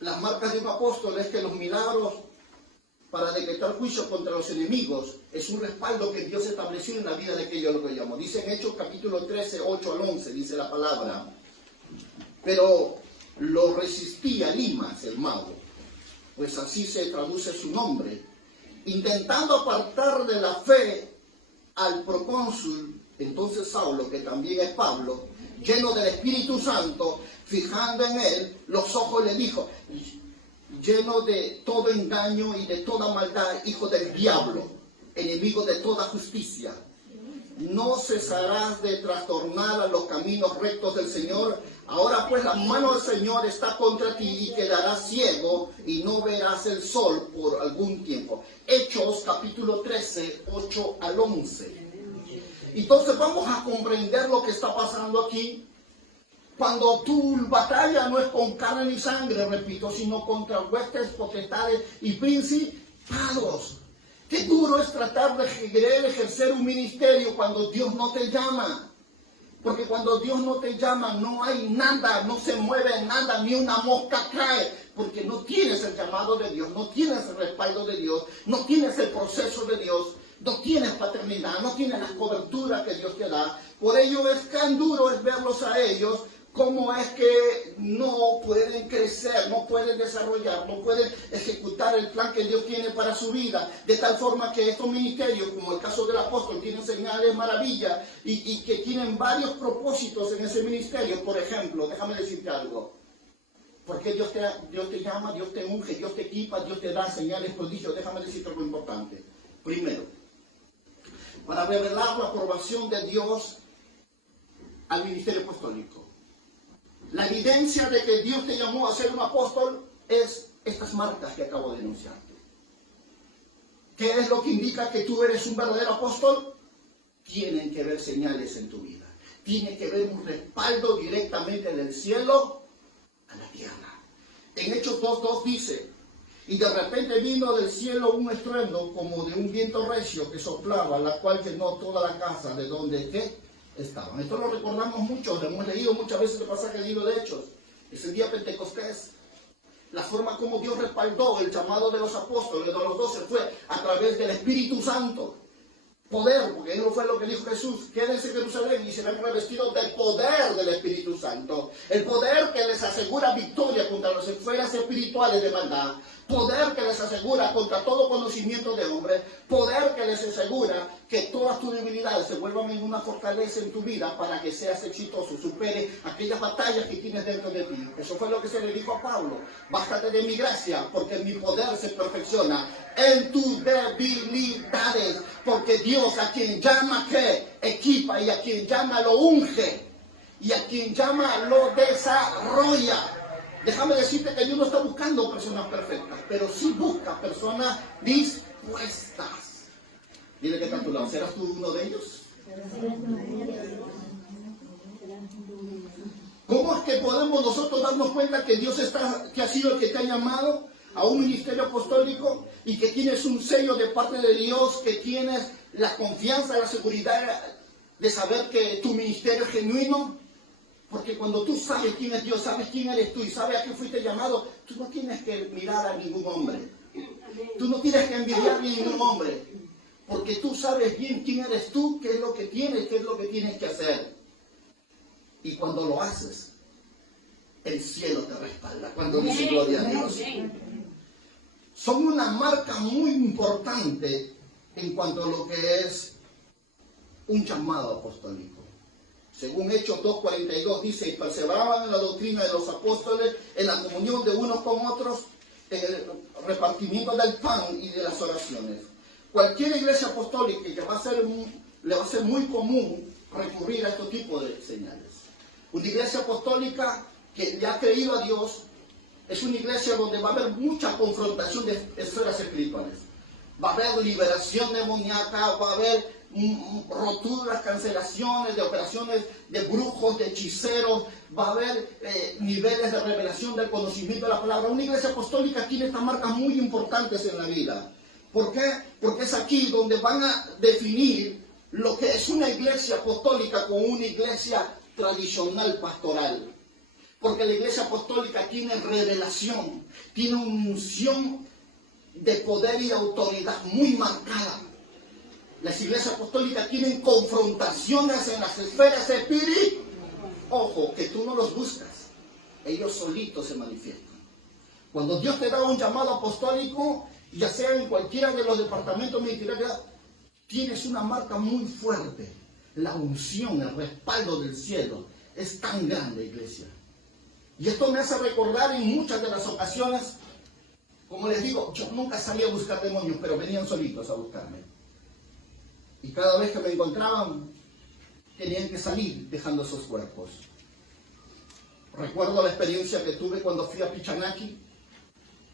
las marcas de un apóstol es que los milagros para decretar juicio contra los enemigos es un respaldo que Dios estableció en la vida de aquellos que llamó. Dice en Hechos capítulo 13, 8 al 11, dice la palabra. Pero lo resistía Elimas, el mago, pues así se traduce su nombre, intentando apartar de la fe al procónsul, entonces Saulo, que también es Pablo, lleno del Espíritu Santo, fijando en él los ojos, le dijo, lleno de todo engaño y de toda maldad, hijo del diablo, enemigo de toda justicia, no cesarás de trastornar a los caminos rectos del Señor. Ahora pues la mano del Señor está contra ti y quedarás ciego y no verás el sol por algún tiempo. Hechos capítulo 13, 8 al 11. Entonces vamos a comprender lo que está pasando aquí. Cuando tu batalla no es con carne ni sangre, repito, sino contra huestes, potestades y principados. Qué duro es tratar de querer ejercer un ministerio cuando Dios no te llama. Porque cuando Dios no te llama no hay nada, no se mueve nada, ni una mosca cae. Porque no tienes el llamado de Dios, no tienes el respaldo de Dios, no tienes el proceso de Dios, no tienes paternidad, no tienes la cobertura que Dios te da. Por ello es tan duro es verlos a ellos. Cómo es que no pueden crecer, no pueden desarrollar, no pueden ejecutar el plan que Dios tiene para su vida, de tal forma que estos ministerios, como el caso del apóstol, tienen señales maravillas y que tienen varios propósitos en ese ministerio. Por ejemplo, déjame decirte algo, porque Dios te llama, Dios te unge, Dios te equipa, Dios te da señales, prodigios. Déjame decirte algo importante. Primero, para revelar la aprobación de Dios al ministerio apostólico. La evidencia de que Dios te llamó a ser un apóstol es estas marcas que acabo de enunciarte. ¿Qué es lo que indica que tú eres un verdadero apóstol? Tienen que ver señales en tu vida. Tiene que ver un respaldo directamente del cielo a la tierra. En Hechos 2:2 dice, y de repente vino del cielo un estruendo como de un viento recio que soplaba, la cual llenó toda la casa de donde estaban. Esto lo recordamos mucho, lo hemos leído muchas veces el pasaje del libro de Hechos. Es el día Pentecostés. La forma como Dios respaldó el llamado de los apóstoles, de los 12, fue a través del Espíritu Santo. Poder, porque eso fue lo que dijo Jesús: quédense en Jerusalén y serán revestidos del poder del Espíritu Santo. El poder que les asegura victoria contra las esferas espirituales de maldad. Poder que les asegura contra todo conocimiento de hombre. Poder que les asegura que todas tus debilidades se vuelvan en una fortaleza en tu vida para que seas exitoso, supere aquellas batallas que tienes dentro de ti. Eso fue lo que se le dijo a Pablo: bástate de mi gracia, porque mi poder se perfecciona en tus debilidades. Porque Dios, a quien llama, ¿qué? Equipa, y a quien llama lo unge, y a quien llama lo desarrolla. Déjame decirte que Dios no está buscando personas perfectas, pero sí busca personas dispuestas. Dile que está a tu lado: ¿serás tú uno de ellos? ¿Cómo es que podemos nosotros darnos cuenta que Dios que ha sido el que te ha llamado a un ministerio apostólico y que tienes un sello de parte de Dios, que tienes la confianza, la seguridad de saber que tu ministerio es genuino? Porque cuando tú sabes quién es Dios, sabes quién eres tú y sabes a qué fuiste llamado, tú no tienes que mirar a ningún hombre. Tú no tienes que envidiar a ningún hombre. Porque tú sabes bien quién eres tú, qué es lo que tienes, qué es lo que tienes que hacer. Y cuando lo haces, el cielo te respalda. Cuando dice gloria a Dios. Son una marca muy importante en cuanto a lo que es un llamado apostólico. Según Hechos 2:42 dice: y perseveraban en la doctrina de los apóstoles, en la comunión de unos con otros, en el repartimiento del pan y de las oraciones. Cualquier iglesia apostólica que le va a ser muy común recurrir a este tipo de señales. Una iglesia apostólica que le ha creído a Dios es una iglesia donde va a haber mucha confrontación de esferas espirituales. Va a haber liberación demoníaca, va a haber roturas, cancelaciones de operaciones de brujos, de hechiceros, va a haber niveles de revelación del conocimiento de la palabra. Una iglesia apostólica tiene estas marcas muy importantes en la vida. ¿Por qué? Porque es aquí donde van a definir lo que es una iglesia apostólica con una iglesia tradicional pastoral. Porque la iglesia apostólica tiene revelación, tiene una unción de poder y autoridad muy marcada. Las iglesias apostólicas tienen confrontaciones en las esferas espirituales. Ojo, que tú no los buscas, ellos solitos se manifiestan. Cuando Dios te da un llamado apostólico, ya sea en cualquiera de los departamentos ministeriales, tienes una marca muy fuerte. La unción, el respaldo del cielo es tan grande, iglesia. Y esto me hace recordar en muchas de las ocasiones, como les digo, yo nunca salía a buscar demonios, pero venían solitos a buscarme. Y cada vez que me encontraban, tenían que salir dejando esos cuerpos. Recuerdo la experiencia que tuve cuando fui a Pichanaki.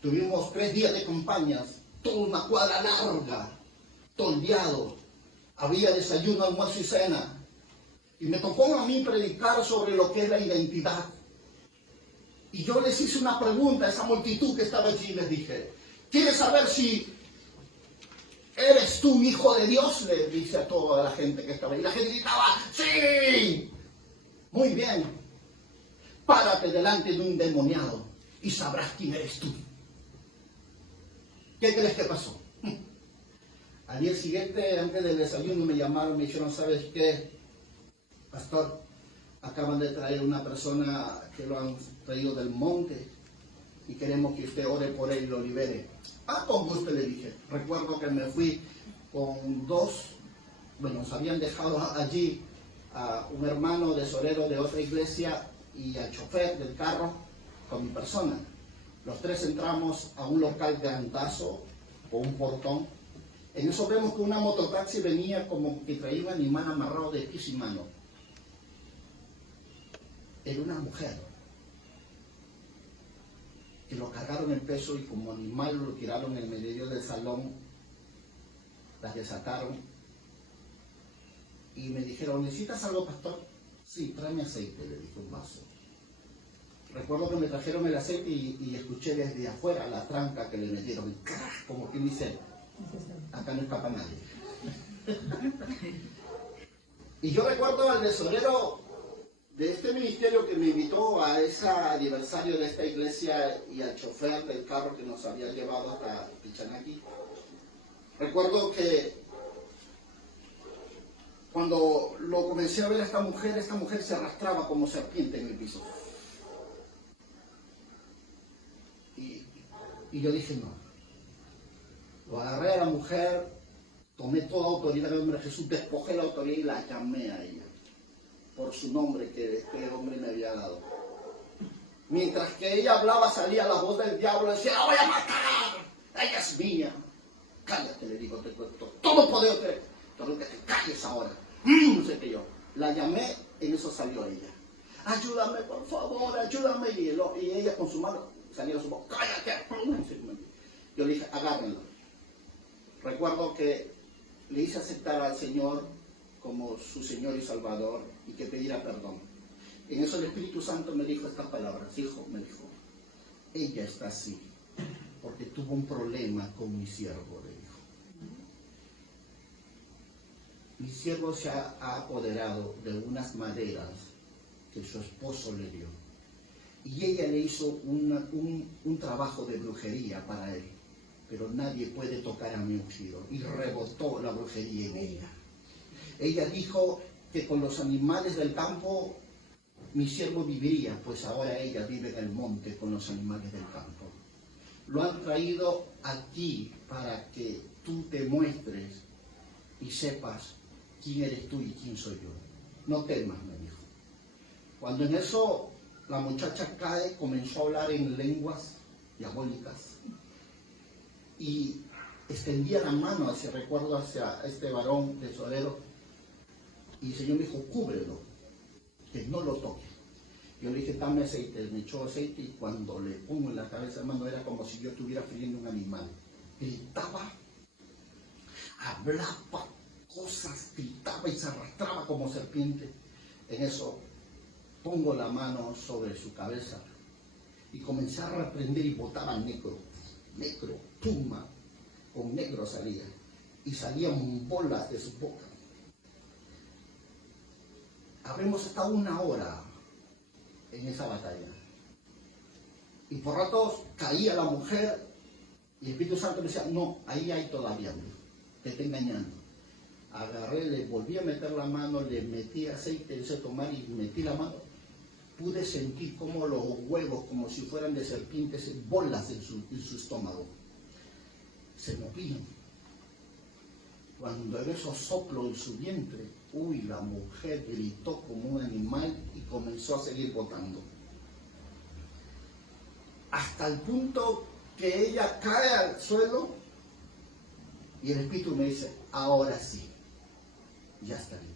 Tuvimos 3 días de campañas, toda una cuadra larga, toldeado. Había desayuno, almuerzo y cena. Y me tocó a mí predicar sobre lo que es la identidad. Y yo les hice una pregunta a esa multitud que estaba allí y les dije: ¿quieres saber si eres tú un hijo de Dios? Le dice a toda la gente que estaba ahí. Y la gente gritaba: ¡sí! Muy bien. Párate delante de un endemoniado y sabrás quién eres tú. ¿Qué crees que pasó? Al día siguiente, antes del desayuno, me llamaron y me dijeron: ¿sabes qué, pastor? Acaban de traer una persona que lo han traído del monte y queremos que usted ore por él y lo libere. Ah, con gusto, le dije. Recuerdo que me fui con 2, nos habían dejado allí a un hermano tesorero de otra iglesia y al chofer del carro con mi persona. Los 3 entramos a un local grandazo con un portón. En eso vemos que una mototaxi venía como que traía un animal amarrado de pies y manos. Era una mujer. Y lo cargaron en peso y como animal lo tiraron en el medio del salón las desataron y me dijeron, ¿necesitas algo, pastor? Sí, tráeme aceite, le dije, un vaso. Recuerdo que me trajeron el aceite y escuché desde afuera la tranca que le metieron, y ¡crack! Como quien dice, acá no escapa nadie. Y yo recuerdo al tesorero de este ministerio que me invitó a ese aniversario de esta iglesia y al chofer del carro que nos había llevado hasta Pichanaki. Recuerdo que cuando lo comencé a ver a esta mujer se arrastraba como serpiente en el piso. Y yo dije, no. Lo agarré a la mujer, tomé toda autoridad en el nombre de Jesús, despojé la autoridad y la llamé a ella por su nombre que este hombre me había dado. Mientras que ella hablaba, salía la voz del diablo y decía, ¡la voy a matar! ¡Ella es mía! Cállate, le digo, te cuento todo poder, pero que te calles ahora. No sé qué yo. La llamé, en eso salió ella. Ayúdame, por favor, ayúdame. Y ella con su mano salía su voz, cállate. Yo le dije, agárrenlo. Recuerdo que le hice aceptar al Señor como su Señor y Salvador y que pidiera perdón. En eso el Espíritu Santo me dijo estas palabras. Hijo, me dijo, ella está así porque tuvo un problema con mi siervo, le dijo. Mi siervo se ha apoderado de unas maderas que su esposo le dio. Y ella le hizo un trabajo de brujería para él. Pero nadie puede tocar a mi ungido. Y rebotó la brujería en ella. Ella dijo que con los animales del campo mi siervo viviría, pues ahora ella vive en el monte con los animales del campo. Lo han traído aquí para que tú te muestres y sepas quién eres tú y quién soy yo. No temas, me dijo. Cuando en eso la muchacha cae, comenzó a hablar en lenguas diabólicas y extendía la mano hacia, recuerdo, hacia este varón tesorero, y el Señor me dijo, cúbrelo, que no lo toque. Yo le dije, dame aceite, me echó aceite y cuando le pongo en la cabeza, hermano, era como si yo estuviera friendo un animal. Gritaba, hablaba cosas, gritaba y se arrastraba como serpiente. En eso pongo la mano sobre su cabeza y comencé a reprender y botaba negro, puma, con negro salía, y salían bolas de su boca. Habremos estado 1 hora en esa batalla. Y por ratos caía la mujer y el Espíritu Santo me decía, no, ahí hay todavía, te está engañando. Agarré, le volví a meter la mano, le metí aceite, hice tomar y metí la mano. Pude sentir como los huevos, como si fueran de serpientes, bolas en su estómago. Se movían. Cuando en eso soplo en su vientre, uy, la mujer gritó como un animal y comenzó a seguir botando. Hasta el punto que ella cae al suelo y el Espíritu me dice, ahora sí, ya está bien.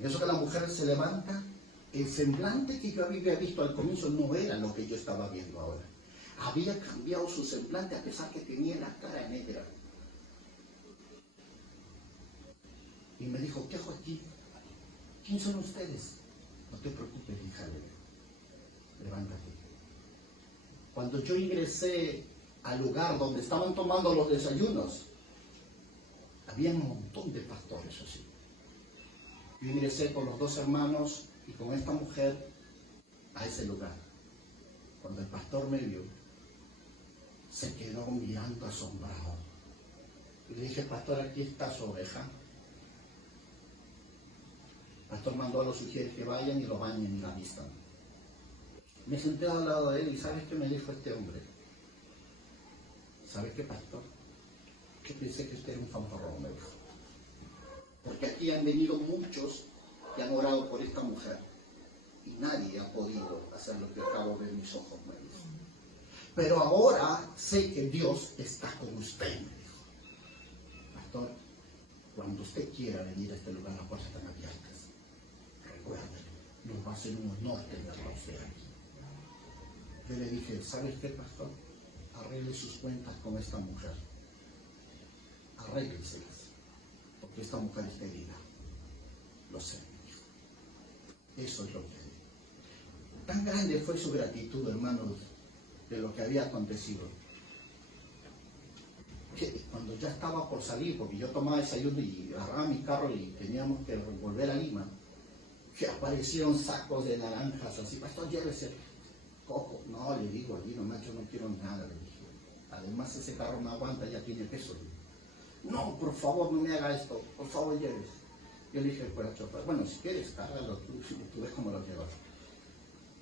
En eso que la mujer se levanta, el semblante que yo había visto al comienzo no era lo que yo estaba viendo ahora. Había cambiado su semblante a pesar que tenía la cara negra. Y me dijo, ¿qué hago aquí? ¿Quién son ustedes? No te preocupes, hija, levántate. Cuando yo ingresé al lugar donde estaban tomando los desayunos, había un montón de pastores así. Yo ingresé con los 2 hermanos y con esta mujer a ese lugar. Cuando el pastor me vio, se quedó mirando asombrado. Y le dije, pastor, aquí está su oveja. El pastor mandó a los sugieres que vayan y lo bañen y la vistan. Me senté al lado de él y ¿sabes qué me dijo este hombre? ¿Sabes qué, pastor? Que pensé que usted era un fanfarrón, me dijo. Porque aquí han venido muchos que han orado por esta mujer y nadie ha podido hacer lo que acabo de ver mis ojos, me dijo. Pero ahora sé que Dios está con usted, me dijo. Pastor, cuando usted quiera venir a este lugar, las puertas están abiertas. Recuérdelo, nos va a ser un honor tenerlo a usted aquí. Yo le dije, ¿sabes qué, pastor? Arregle sus cuentas con esta mujer. Arrégleselas. esta mujer está herida. Lo sé. Eso es lo que... Tan grande fue su gratitud, hermanos, de lo que había acontecido, que cuando ya estaba por salir, porque yo tomaba desayuno y agarraba mi carro y teníamos que volver a Lima, que aparecieron sacos de naranjas, así, pastor, llévese coco. No, le digo, allí nomás yo no quiero nada, le dije. Además ese carro no aguanta, ya tiene peso. No, por favor, no me haga esto, por favor, llévese. Yo le dije, pues, chofer, bueno, si quieres, cárgalo tú ves cómo lo llevas.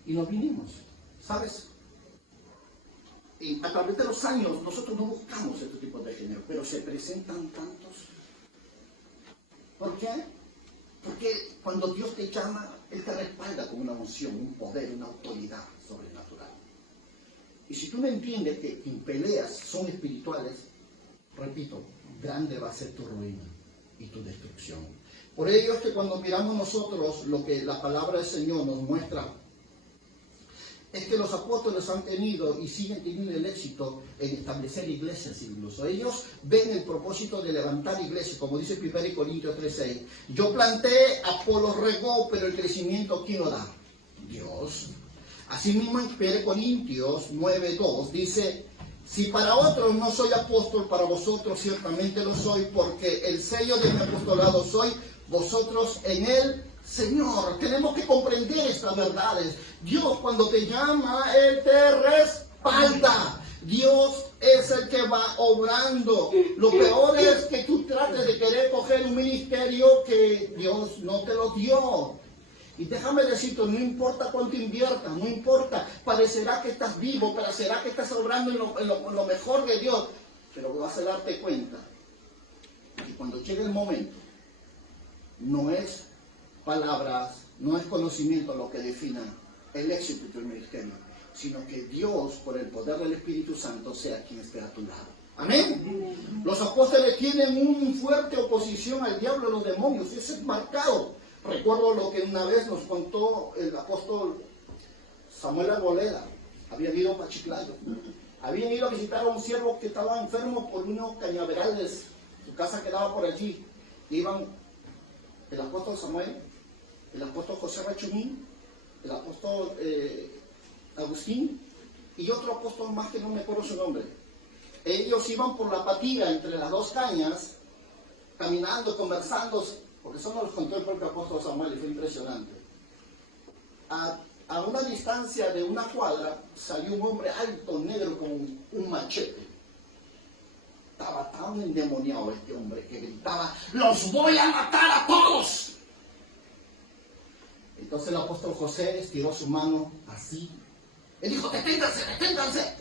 Y nos vinimos, ¿sabes? Y a través de los años nosotros no buscamos este tipo de género, pero se presentan tantos. ¿Por qué? Porque cuando Dios te llama, Él te respalda con una unción, un poder, una autoridad sobrenatural. Y si tú no entiendes que tus peleas son espirituales, repito, grande va a ser tu ruina y tu destrucción. Por ello es que cuando miramos nosotros lo que la palabra del Señor nos muestra, es que los apóstoles han tenido y siguen teniendo el éxito en establecer iglesias incluso. Ellos ven el propósito de levantar iglesias, como dice 1 Corintios 3:6. Yo planté, Apolo regó, pero el crecimiento ¿quién lo da? Dios. Asimismo en 1 Corintios 9:2 dice, si para otros no soy apóstol, para vosotros ciertamente lo soy, porque el sello de mi apostolado soy vosotros en él. Señor, tenemos que comprender estas verdades. Dios cuando te llama, Él te respalda. Dios es el que va obrando. Lo peor es que tú trates de querer coger un ministerio que Dios no te lo dio. Y déjame decirte, no importa cuánto inviertas, no importa, parecerá que estás vivo, parecerá que estás obrando en lo mejor de Dios, pero vas a darte cuenta que cuando llegue el momento, no es palabras, no es conocimiento lo que defina el éxito del ministerio, sino que Dios, por el poder del Espíritu Santo, sea quien esté a tu lado. Amén. Los apóstoles tienen una fuerte oposición al diablo y a los demonios, eso es marcado. Recuerdo lo que una vez nos contó el apóstol Samuel Arboleda. Habían ido para Chiclayo, habían ido a visitar a un siervo que estaba enfermo por unos cañaverales, su casa quedaba por allí. Iban el apóstol Samuel, el apóstol José Rachumín, el apóstol Agustín y otro apóstol más que no me acuerdo su nombre. Ellos iban por la patilla entre las dos cañas, caminando, conversando, porque eso nos lo contó el propio apóstol Samuel y fue impresionante. A una distancia de una cuadra salió un hombre alto, negro, con un machete. Estaba tan endemoniado este hombre que gritaba, ¡los voy a matar a todos! Entonces el apóstol José estiró su mano así. Él dijo, deténganse, deténganse.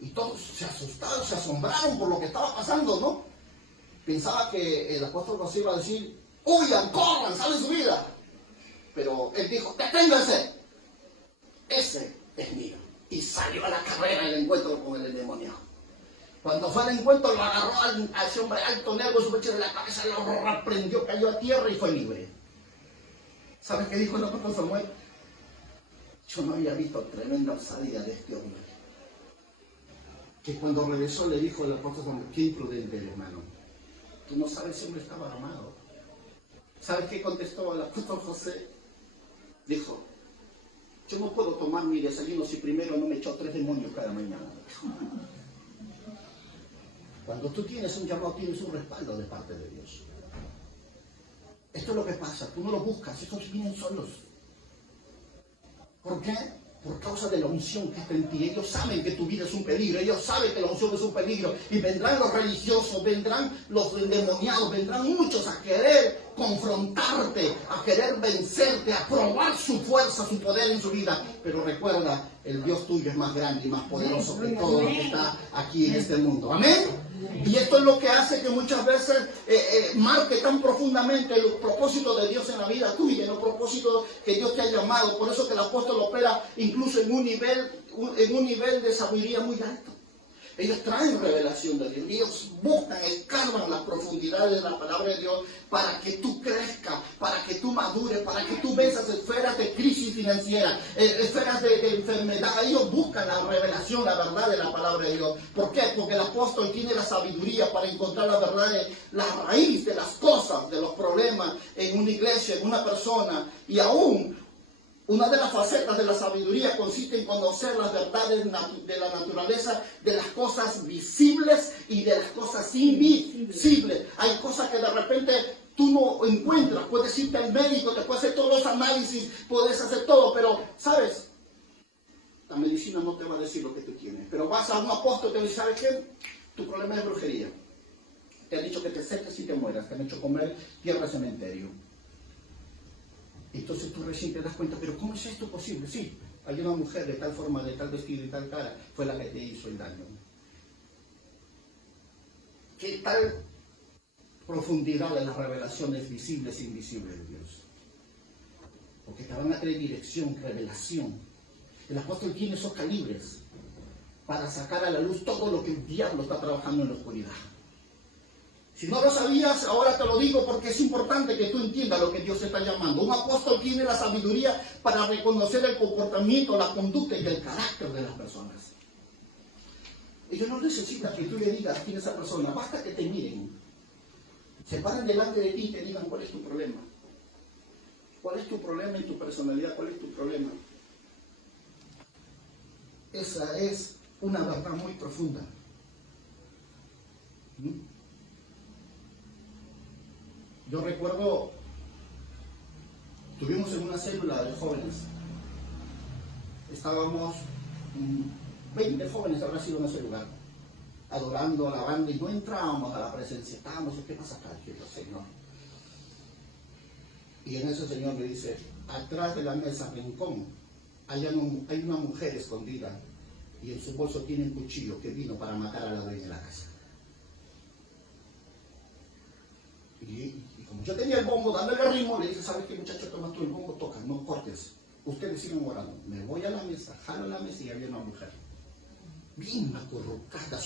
Y todos se asustaron, se asombraron por lo que estaba pasando, ¿no? Pensaba que el apóstol José iba a decir, huyan, corran, salven su vida. Pero él dijo, deténganse. Ese es mío. Y salió a la carrera el encuentro con el endemoniado. Cuando fue al encuentro lo agarró a ese hombre alto, negro, su pecho de la cabeza, lo reprendió, cayó a tierra y fue libre. ¿Sabes qué dijo el apóstol Samuel? Yo no había visto tremenda osadía de este hombre. Que cuando regresó le dijo el apóstol Samuel, qué imprudente eres, hermano. Tú no sabes si el hombre estaba armado. ¿Sabes qué contestó el apóstol José? Dijo, yo no puedo tomar mi desayuno si primero no me echo 3 demonios cada mañana. Cuando tú tienes un llamado, tienes un respaldo de parte de Dios. Esto es lo que pasa, tú no lo buscas, estos vienen solos. ¿Por qué? Por causa de la unción que está en ti. Ellos saben que tu vida es un peligro, ellos saben que la unción es un peligro. Y vendrán los religiosos, vendrán los endemoniados, vendrán muchos a querer confrontarte, a querer vencerte, a probar su fuerza, su poder en su vida. Pero recuerda, el Dios tuyo es más grande y más poderoso que todo lo que está aquí en este mundo. Amén. Y esto es lo que hace que muchas veces marque tan profundamente el propósito de Dios en la vida tuya, en el propósito que Dios te ha llamado. Por eso que el apóstol opera incluso en un nivel de sabiduría muy alto. Ellos traen revelación de Dios. Ellos buscan, escarban las profundidades de la palabra de Dios para que tú crezcas, para que tú madures, para que tú venzas esferas de crisis financiera, esferas de enfermedad. Ellos buscan la revelación, la verdad de la palabra de Dios. ¿Por qué? Porque el apóstol tiene la sabiduría para encontrar la verdad, la raíz de las cosas, de los problemas en una iglesia, en una persona. Y aún una de las facetas de la sabiduría consiste en conocer las verdades de la naturaleza, de las cosas visibles y de las cosas invisibles. Hay cosas que de repente tú no encuentras. Puedes irte al médico, te puede hacer todos los análisis, puedes hacer todo, pero, ¿sabes? La medicina no te va a decir lo que tú tienes. Pero vas a un apóstol y te dice, ¿sabes qué? Tu problema es brujería. Te han dicho que te seques y te mueras. Te han hecho comer tierra de cementerio. Entonces tú recién te das cuenta, pero ¿cómo es esto posible? Sí, hay una mujer de tal forma, de tal vestido y tal cara, fue la que te hizo el daño. ¿Qué tal profundidad de las revelaciones visibles e invisibles de Dios? Porque te van a traer dirección, revelación. El apóstol tiene esos calibres para sacar a la luz todo lo que el diablo está trabajando en la oscuridad. Si no lo sabías, ahora te lo digo porque es importante que tú entiendas lo que Dios está llamando. Un apóstol tiene la sabiduría para reconocer el comportamiento, la conducta y el carácter de las personas. Ellos no necesitan que tú le digas quién es esa persona, basta que te miren. Se paran delante de ti y te digan cuál es tu problema. ¿Cuál es tu problema en tu personalidad? ¿Cuál es tu problema? Esa es una verdad muy profunda. Yo recuerdo, estuvimos en una célula de jóvenes. Estábamos 20 jóvenes, habrá sido en ese lugar, adorando, alabando, y no entrábamos a la presencia. Estábamos, ¿qué pasa acá? Dije yo, Señor. Y en eso el Señor me dice, atrás de la mesa, rincón, hay una mujer escondida, y en su bolso tiene un cuchillo que vino para matar a la dueña de la casa. Y como yo tenía el bombo dándole el ritmo, le dije, ¿sabes qué, muchacho? Toma tú el bombo, toca, no cortes. Ustedes sigan orando. Me voy a la mesa, jalo la mesa y había una mujer. Bien acurrucada.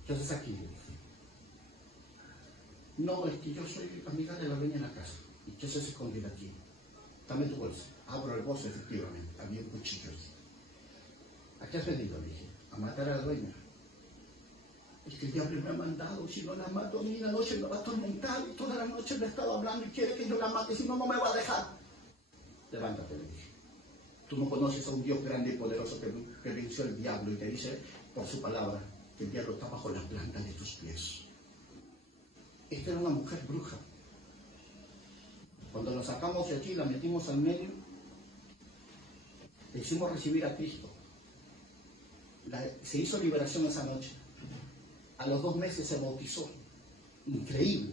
Entonces aquí le dije, no, es que yo soy amiga de la dueña de la casa. Y yo se escondí aquí. Dame tu bolsa. Abro el bolso, efectivamente. Había un cuchillo. ¿A qué has venido? Dije, a matar a la dueña. Es que el diablo me ha mandado, si no la mato, ni la noche me va a atormentar, y toda la noche me ha estado hablando y quiere que yo la mate, si no, no me va a dejar. Levántate, le dije. Tú no conoces a un Dios grande y poderoso que venció al diablo y te dice por su palabra que el diablo está bajo las plantas de tus pies. Esta era una mujer bruja. Cuando la sacamos de aquí, la metimos al medio, le hicimos recibir a Cristo. Se hizo liberación esa noche. A los 2 meses se bautizó. Increíble.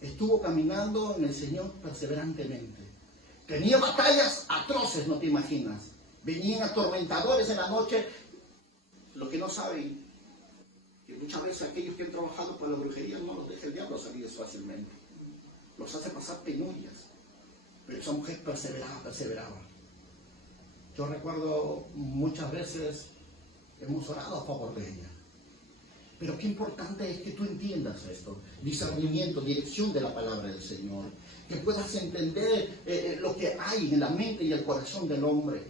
Estuvo caminando en el Señor perseverantemente. Tenía batallas atroces, no te imaginas. Venían atormentadores en la noche. Lo que no saben, que muchas veces aquellos que han trabajado por la brujería no los deja el diablo salir fácilmente. Los hace pasar penurias. Pero esa mujer perseveraba. Yo recuerdo muchas veces hemos orado a favor de ella. Pero qué importante es que tú entiendas esto, discernimiento, dirección de la palabra del Señor, que puedas entender lo que hay en la mente y el corazón del hombre.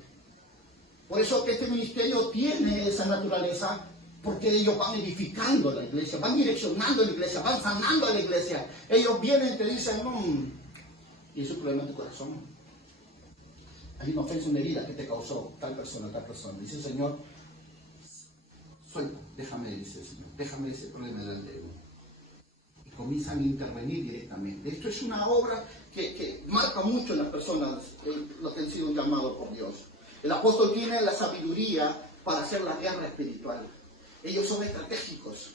Por eso que este ministerio tiene esa naturaleza, porque ellos van edificando la iglesia, van direccionando la iglesia, van sanando a la iglesia. Ellos vienen y te dicen, y es un problema en tu corazón. Hay una ofensa, una herida que te causó tal persona. Dice el Señor, suelta, déjame, dice el Señor, déjame ese problema delante de uno. Y comienzan a intervenir directamente. Esto es una obra que marca mucho en las personas lo que han sido llamados por Dios. El apóstol tiene la sabiduría para hacer la guerra espiritual. Ellos son estratégicos.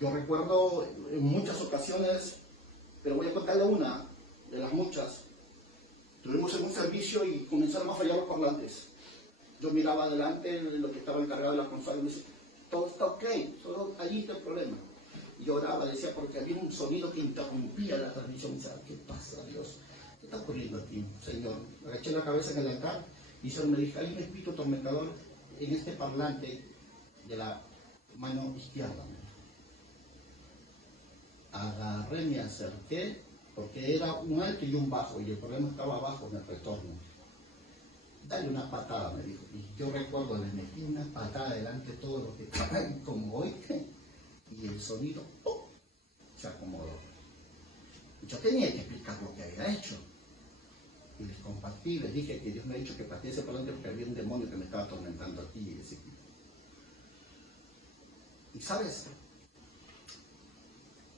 Yo recuerdo en muchas ocasiones, pero voy a contarle una de las muchas. Estuvimos en un servicio y comenzaron a fallar los parlantes. Yo miraba adelante lo que estaba encargado de la consola y me decía, todo está ok, solo allí está el problema. Y yo oraba, decía, porque había un sonido que interrumpía la transmisión. Y decía, ¿qué pasa, Dios? ¿Qué está ocurriendo aquí, Señor? Agaché la cabeza en el altar y Señor me dijo, hay un espíritu atormentador en este parlante de la mano izquierda. Agarré, me acerqué, porque era un alto y un bajo, y el problema estaba abajo en el retorno. Dale una patada, me dijo. Y yo recuerdo, le metí una patada delante de todos los que estaban como hoy, y el sonido ¡pum!, se acomodó. Yo tenía que explicar lo que había hecho. Y les compartí, les dije que Dios me ha dicho que partiese por delante porque había un demonio que me estaba atormentando aquí y ese tipo. Y sabes,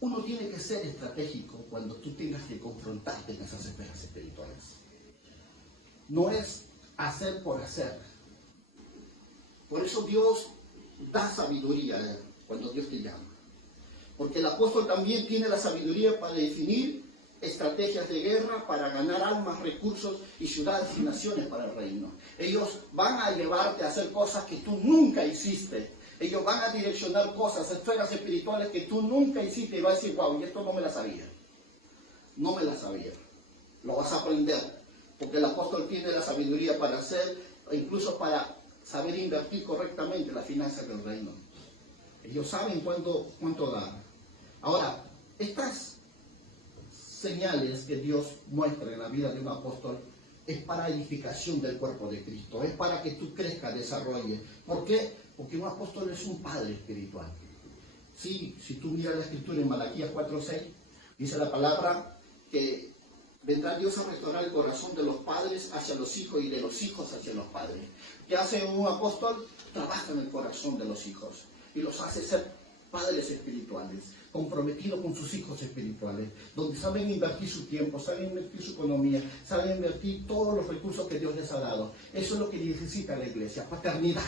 uno tiene que ser estratégico cuando tú tengas que confrontarte en esas esferas espirituales. No es hacer por hacer. Por eso Dios da sabiduría cuando Dios te llama. Porque el apóstol también tiene la sabiduría para definir estrategias de guerra, para ganar almas, recursos y ciudades y naciones para el reino. Ellos van a llevarte a hacer cosas que tú nunca hiciste. Ellos van a direccionar cosas, esferas espirituales que tú nunca hiciste y vas a decir, wow, y esto no me la sabía. No me la sabía. Lo vas a aprender. Porque el apóstol tiene la sabiduría para hacer, incluso para saber invertir correctamente las finanzas del reino. Ellos saben cuánto dar. Ahora, estas señales que Dios muestra en la vida de un apóstol es para edificación del cuerpo de Cristo, es para que tú crezcas, desarrolles. ¿Por qué? Porque un apóstol es un padre espiritual. Sí, si tú miras la escritura en Malaquías 4:6, dice la palabra que vendrá Dios a restaurar el corazón de los padres hacia los hijos y de los hijos hacia los padres. ¿Qué hace un apóstol? Trabaja en el corazón de los hijos y los hace ser padres espirituales, comprometidos con sus hijos espirituales, donde saben invertir su tiempo, saben invertir su economía, saben invertir todos los recursos que Dios les ha dado. Eso es lo que necesita la iglesia, paternidad.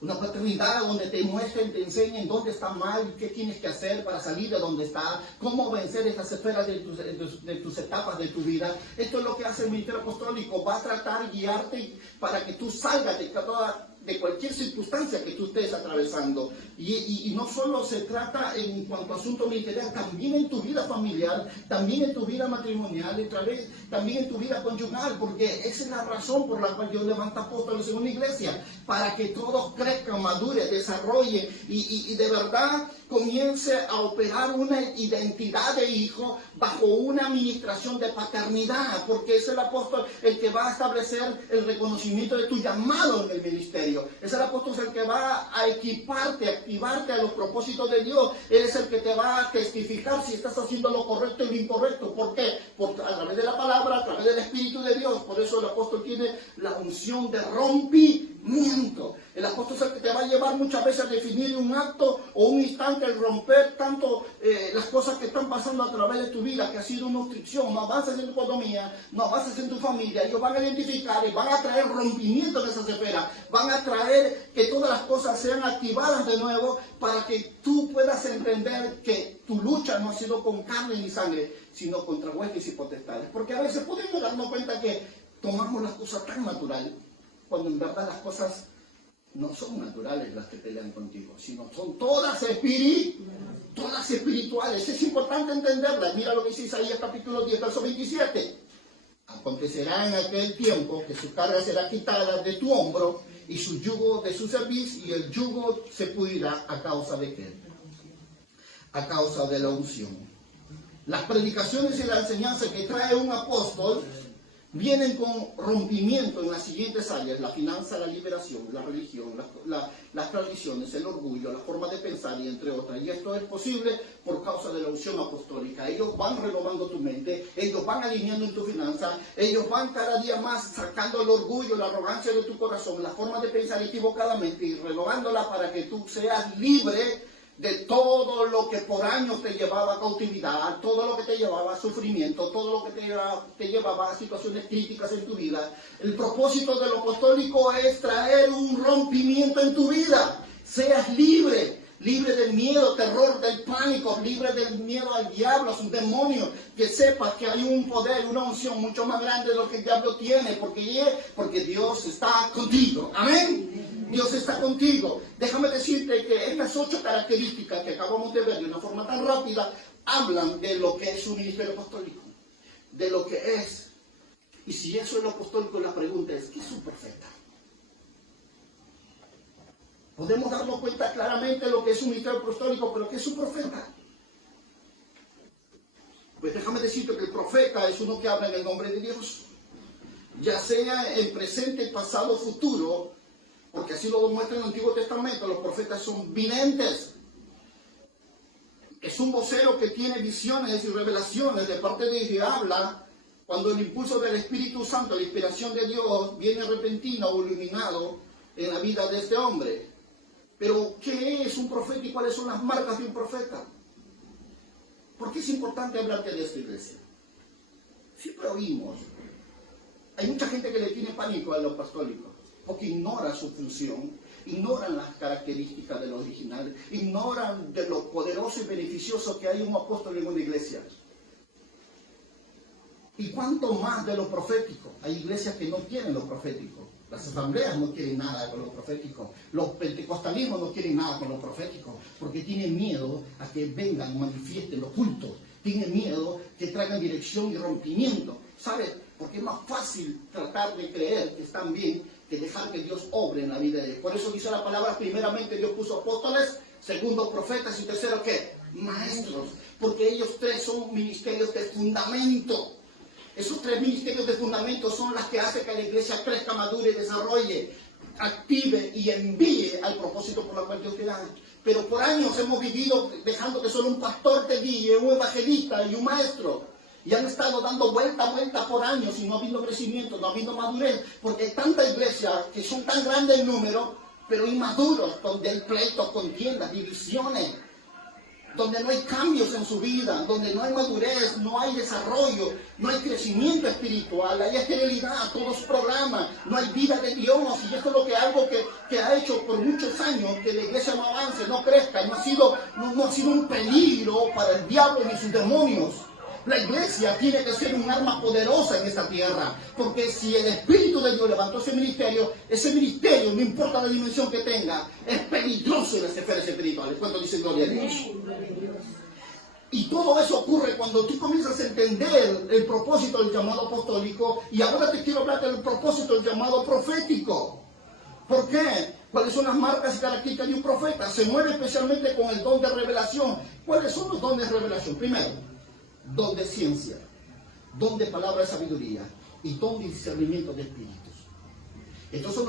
Una paternidad donde te muestren, te enseñen dónde está mal, qué tienes que hacer para salir de donde está, cómo vencer estas esferas de tus etapas de tu vida. Esto es lo que hace el ministerio apostólico. Va a tratar de guiarte para que tú salgas de cualquier circunstancia que tú estés atravesando. Y no solo se trata en cuanto a asunto ministerial, también en tu vida familiar, también en tu vida matrimonial, también en tu vida conyugal, porque esa es la razón por la cual Dios levanta apóstoles en una iglesia, para que todos crezcan, maduren, desarrollen y de verdad comience a operar una identidad de hijo bajo una administración de paternidad, porque es el apóstol el que va a establecer el reconocimiento de tu llamado en el ministerio. Es el apóstol el que va a equiparte, activarte a los propósitos de Dios. Él es el que te va a testificar si estás haciendo lo correcto y lo incorrecto. ¿Por qué? A través de la palabra, a través del Espíritu de Dios. Por eso el apóstol tiene la unción de rompimiento. El apóstol es el que te va a llevar muchas veces a definir un acto o un instante, el romper tanto las cosas que están pasando a través de tu vida, que ha sido una obstrucción. No avances en tu economía, no avances en tu familia. Ellos van a identificar y van a traer rompimiento en esas esferas. Van a traer que todas las cosas sean activadas de nuevo para que tú puedas entender que tu lucha no ha sido con carne ni sangre, sino contra huestes y potestades. Porque a veces podemos darnos cuenta que tomamos las cosas tan naturales, cuando en verdad las cosas no son naturales las que pelean contigo, sino son todas espirituales. Es importante entenderlas. Mira lo que dice Isaías capítulo 10, verso 27. Acontecerá en aquel tiempo que su carga será quitada de tu hombro y su yugo de su cerviz, y el yugo se pudrirá a causa de qué? A causa de la unción. Las predicaciones y la enseñanza que trae un apóstol vienen con rompimiento en las siguientes áreas: la finanza, la liberación, la religión, las tradiciones, el orgullo, la forma de pensar y entre otras. Y esto es posible por causa de la unción apostólica. Ellos van renovando tu mente, ellos van alineando en tu finanza, ellos van cada día más sacando el orgullo, la arrogancia de tu corazón, la forma de pensar equivocadamente y renovándola para que tú seas libre de todo lo que por años te llevaba a cautividad, todo lo que te llevaba a sufrimiento, todo lo que te llevaba a situaciones críticas en tu vida. El propósito de lo apostólico es traer un rompimiento en tu vida. Seas libre, libre del miedo, terror, del pánico, libre del miedo al diablo, a sus demonios. Que sepas que hay un poder, una unción mucho más grande de lo que el diablo tiene, porque Dios está contigo. Amén. Dios está contigo. Déjame decirte que estas 8 características que acabamos de ver de una forma tan rápida hablan de lo que es un ministerio apostólico, de lo que es. Y si eso es lo apostólico, la pregunta es: ¿qué es un profeta? Podemos darnos cuenta claramente de lo que es un ministerio apostólico, pero ¿qué es un profeta? Pues déjame decirte que el profeta es uno que habla en el nombre de Dios, ya sea en presente, pasado, futuro, porque así lo demuestra en el Antiguo Testamento. Los profetas son videntes. Es un vocero que tiene visiones y revelaciones de parte de Dios, y habla cuando el impulso del Espíritu Santo, la inspiración de Dios, viene repentina o iluminado en la vida de este hombre. Pero, ¿qué es un profeta y cuáles son las marcas de un profeta? ¿Por qué es importante hablarte de esta iglesia? Siempre oímos. Hay mucha gente que le tiene pánico a los apostólicos, porque ignora su función, ignoran las características del original, ignoran de lo poderoso y beneficioso que hay un apóstol en una iglesia. Y cuánto más de lo profético. Hay iglesias que no quieren lo profético. Las asambleas no quieren nada con lo profético. Los pentecostalismos no quieren nada con lo profético, porque tienen miedo a que vengan, manifiesten los cultos. Tienen miedo que traigan dirección y rompimiento. ¿Sabes? Porque es más fácil tratar de creer que están bien que dejar que Dios obre en la vida de ellos. Por eso dice la palabra, primeramente Dios puso apóstoles, segundo profetas y tercero ¿qué? Maestros. Porque ellos tres son ministerios de fundamento. Esos tres ministerios de fundamento son las que hacen que la iglesia crezca, madure, desarrolle, active y envíe al propósito por el cual Dios te da. Pero por años hemos vivido dejando que solo un pastor te guíe, un evangelista y un maestro. Y han estado dando vuelta por años y no ha habido crecimiento, no ha habido madurez. Porque hay tanta iglesia que son tan grandes en número, pero inmaduros, donde hay pleitos, contiendas, divisiones, donde no hay cambios en su vida, donde no hay madurez, no hay desarrollo, no hay crecimiento espiritual, hay esterilidad, todo es programa, no hay vida de Dios. Y esto es lo que algo que ha hecho por muchos años que la iglesia no avance, no crezca, no ha sido un peligro para el diablo ni sus demonios. La iglesia tiene que ser un arma poderosa en esta tierra, porque si el Espíritu de Dios levantó ese ministerio, no importa la dimensión que tenga, es peligroso en las esferas espirituales. ¿Cuánto dice gloria a Dios? Y todo eso ocurre cuando tú comienzas a entender el propósito del llamado apostólico, y ahora te quiero hablar del propósito del llamado profético. ¿Por qué? ¿Cuáles son las marcas y características de un profeta? Se mueve especialmente con el don de revelación. ¿Cuáles son los dones de revelación? Primero, don de ciencia, don de palabra de sabiduría y don de discernimiento de espíritus. Estos son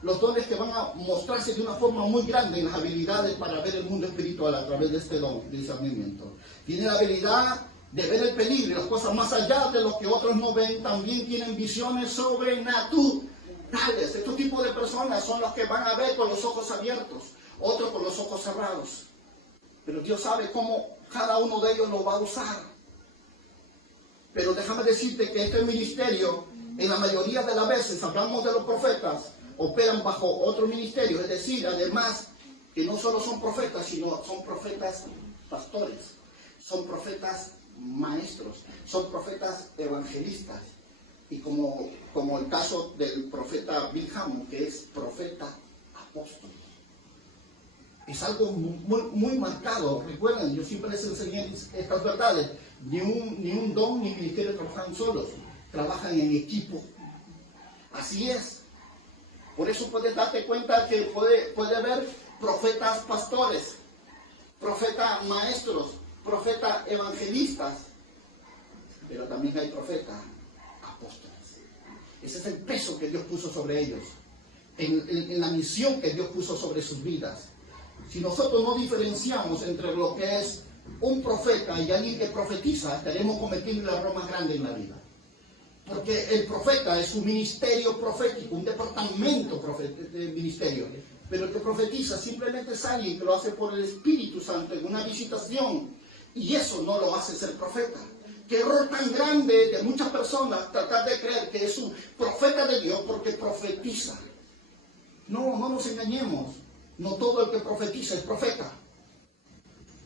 los dones que van a mostrarse de una forma muy grande en las habilidades para ver el mundo espiritual a través de este don de discernimiento. Tiene la habilidad de ver el peligro y las cosas más allá de lo que otros no ven. También tienen visiones sobrenaturales. Estos tipos de personas son los que van a ver con los ojos abiertos, otros con los ojos cerrados. Pero Dios sabe cómo cada uno de ellos lo va a usar. Pero déjame decirte que este ministerio, en la mayoría de las veces, hablamos de los profetas, operan bajo otro ministerio. Es decir, además, que no solo son profetas, sino son profetas pastores, son profetas maestros, son profetas evangelistas. Y como el caso del profeta Bilham, que es profeta apóstol. Es algo muy marcado. Recuerden, yo siempre les enseñé estas verdades. Ni un don ni ministerio trabajan solos, trabajan en equipo. Así es. Por eso puedes darte cuenta que puede haber profetas pastores, profetas maestros, profetas evangelistas, pero también hay profetas apóstoles. Ese es el peso que Dios puso sobre ellos, en la misión que Dios puso sobre sus vidas. Si nosotros no diferenciamos entre lo que es un profeta y alguien que profetiza, estaremos cometiendo el error más grande en la vida. Porque el profeta es un ministerio profético, un departamento de ministerio. Pero el que profetiza simplemente es alguien que lo hace por el Espíritu Santo en una visitación. Y eso no lo hace ser profeta. Qué error tan grande de muchas personas tratar de creer que es un profeta de Dios porque profetiza. No nos engañemos. No todo el que profetiza es profeta.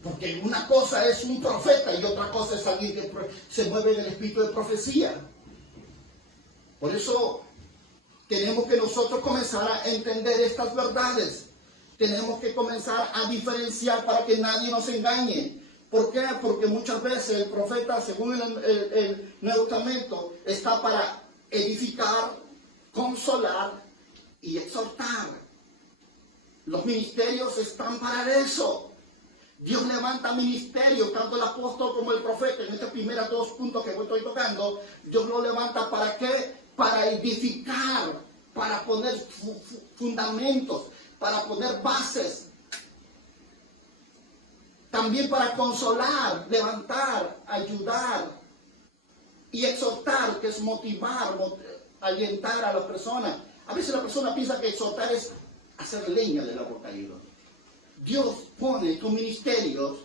Porque una cosa es un profeta y otra cosa es alguien que se mueve en el espíritu de profecía. Por eso tenemos que nosotros comenzar a entender estas verdades. Tenemos que comenzar a diferenciar para que nadie nos engañe. ¿Por qué? Porque muchas veces el profeta, según el Nuevo Testamento, está para edificar, consolar y exhortar. Los ministerios están para eso. Dios levanta ministerios, tanto el apóstol como el profeta. En estos primeros dos puntos que estoy tocando, Dios lo levanta ¿para qué? Para edificar, para poner fundamentos, para poner bases. También para consolar, levantar, ayudar y exhortar, que es motivar, alentar a las personas. A veces la persona piensa que exhortar es hacer leña del árbol caído. Dios pone tus ministerios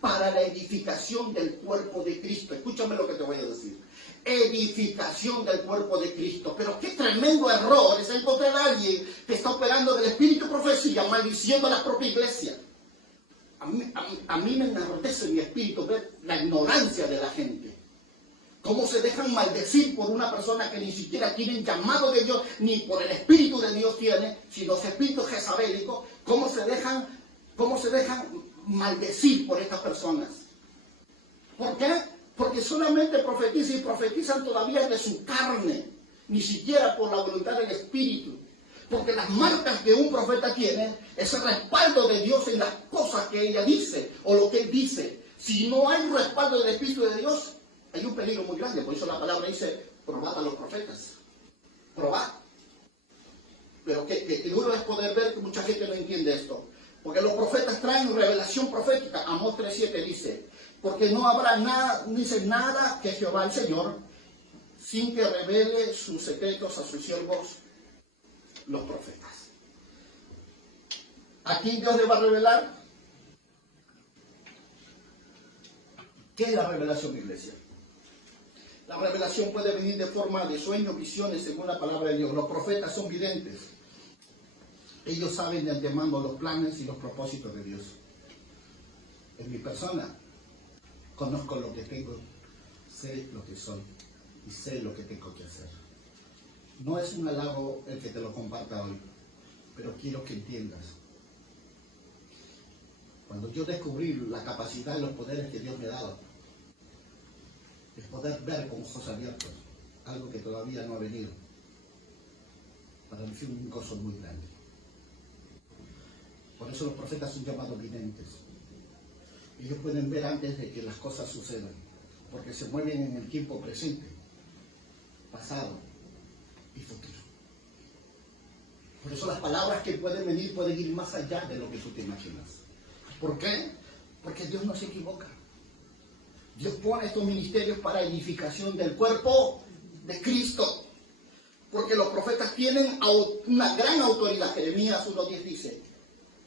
para la edificación del cuerpo de Cristo. Escúchame lo que te voy a decir. Edificación del cuerpo de Cristo. Pero qué tremendo error es encontrar a alguien que está operando del espíritu de profecía, maldiciendo a la propia iglesia. A mí me enardece mi espíritu ver la ignorancia de la gente. Cómo se dejan maldecir por una persona que ni siquiera tiene llamado de Dios, ni por el Espíritu de Dios tiene, sino los espíritus jezabélicos. Cómo se dejan maldecir por estas personas. ¿Por qué? Porque solamente profetizan y profetizan todavía de su carne, ni siquiera por la voluntad del Espíritu. Porque las marcas que un profeta tiene es el respaldo de Dios en las cosas que ella dice o lo que él dice. Si no hay respaldo del Espíritu de Dios, hay un peligro muy grande. Por eso la palabra dice, probad a los profetas. Probad. Pero que duro es poder ver que mucha gente no entiende esto. Porque los profetas traen revelación profética. Amós 3:7 dice, porque no habrá nada, dice nada que Jehová el Señor, sin que revele sus secretos a sus siervos, los profetas. ¿A quién Dios le va a revelar? ¿Qué es la revelación, iglesia? La revelación puede venir de forma de sueños, visiones, según la palabra de Dios. Los profetas son videntes. Ellos saben de antemano los planes y los propósitos de Dios. En mi persona, conozco lo que tengo, sé lo que soy y sé lo que tengo que hacer. No es un halago el que te lo comparta hoy, pero quiero que entiendas. Cuando yo descubrí la capacidad y los poderes que Dios me ha dado, es poder ver con ojos abiertos algo que todavía no ha venido. Para mí fue un gozo muy grande. Por eso los profetas son llamados videntes. Ellos pueden ver antes de que las cosas sucedan, porque se mueven en el tiempo presente, pasado y futuro. Por eso las palabras que pueden venir pueden ir más allá de lo que tú te imaginas. ¿Por qué? Porque Dios no se equivoca. Dios pone estos ministerios para edificación del cuerpo de Cristo. Porque los profetas tienen una gran autoridad. Jeremías 1:10 dice,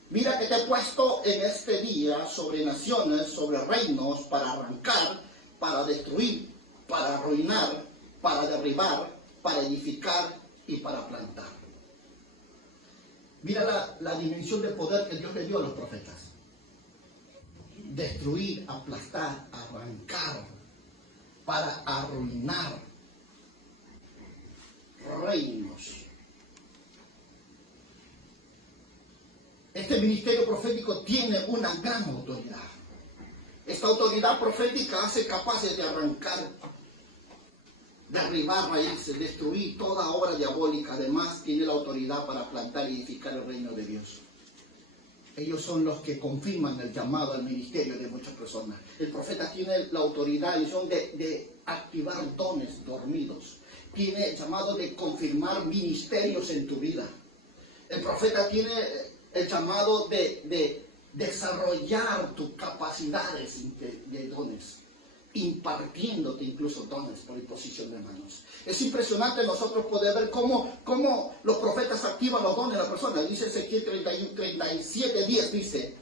mira que te he puesto en este día sobre naciones, sobre reinos, para arrancar, para destruir, para arruinar, para derribar, para edificar y para plantar. Mira la dimensión de poder que Dios le dio a los profetas. Destruir, aplastar, arrancar, para arruinar reinos. Este ministerio profético tiene una gran autoridad. Esta autoridad profética hace capaces de arrancar, derribar raíces, destruir toda obra diabólica. Además, tiene la autoridad para plantar y edificar el reino de Dios. Ellos son los que confirman el llamado al ministerio de muchas personas. El profeta tiene la autoridad y son de activar dones dormidos. Tiene el llamado de confirmar ministerios en tu vida. El profeta tiene el llamado de desarrollar tus capacidades de dones, impartiéndote incluso dones por imposición de manos. Es impresionante nosotros poder ver cómo los profetas activan los dones de la persona. Dice Ezequiel 37:10, dice,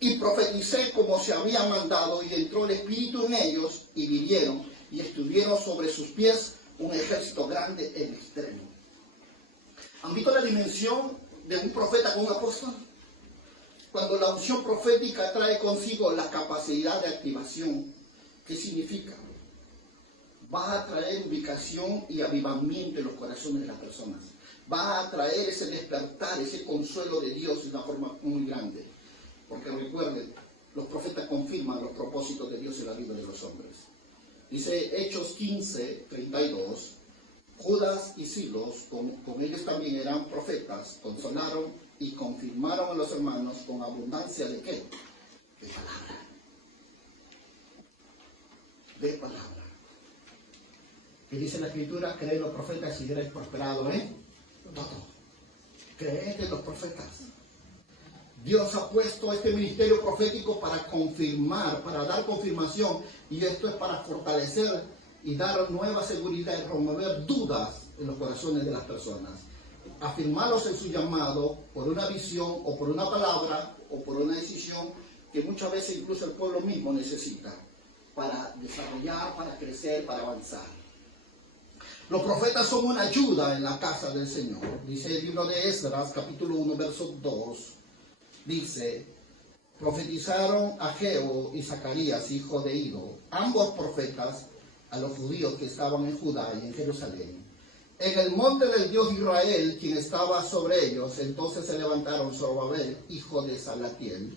y profeticé como se había mandado, y entró el Espíritu en ellos, y vivieron, y estuvieron sobre sus pies un ejército grande en extremo. ¿Han visto la dimensión de un profeta con un apóstol? Cuando la unción profética trae consigo la capacidad de activación, ¿qué significa? Va a traer ubicación y avivamiento en los corazones de las personas. Va a traer ese despertar, ese consuelo de Dios de una forma muy grande. Porque recuerden, los profetas confirman los propósitos de Dios en la vida de los hombres. Dice Hechos 15:32, Judas y Silos, con ellos también eran profetas, consolaron y confirmaron a los hermanos con abundancia de ¿qué? De palabra. De palabra. ¿Qué dice la Escritura? Creed en los profetas y seréis prosperados, todo. Creed en los profetas. Dios ha puesto este ministerio profético para confirmar, para dar confirmación, y esto es para fortalecer y dar nueva seguridad y remover dudas en los corazones de las personas. Afirmarlos en su llamado por una visión o por una palabra o por una decisión que muchas veces incluso el pueblo mismo necesita para desarrollar, para crecer, para avanzar. Los profetas son una ayuda en la casa del Señor. Dice el libro de Esdras, capítulo 1, verso 2. Dice, profetizaron Ageo y Zacarías, hijo de Ido, ambos profetas, a los judíos que estaban en Judá y en Jerusalén. En el monte del Dios de Israel, quien estaba sobre ellos, entonces se levantaron Zorobabel, hijo de Salatiel,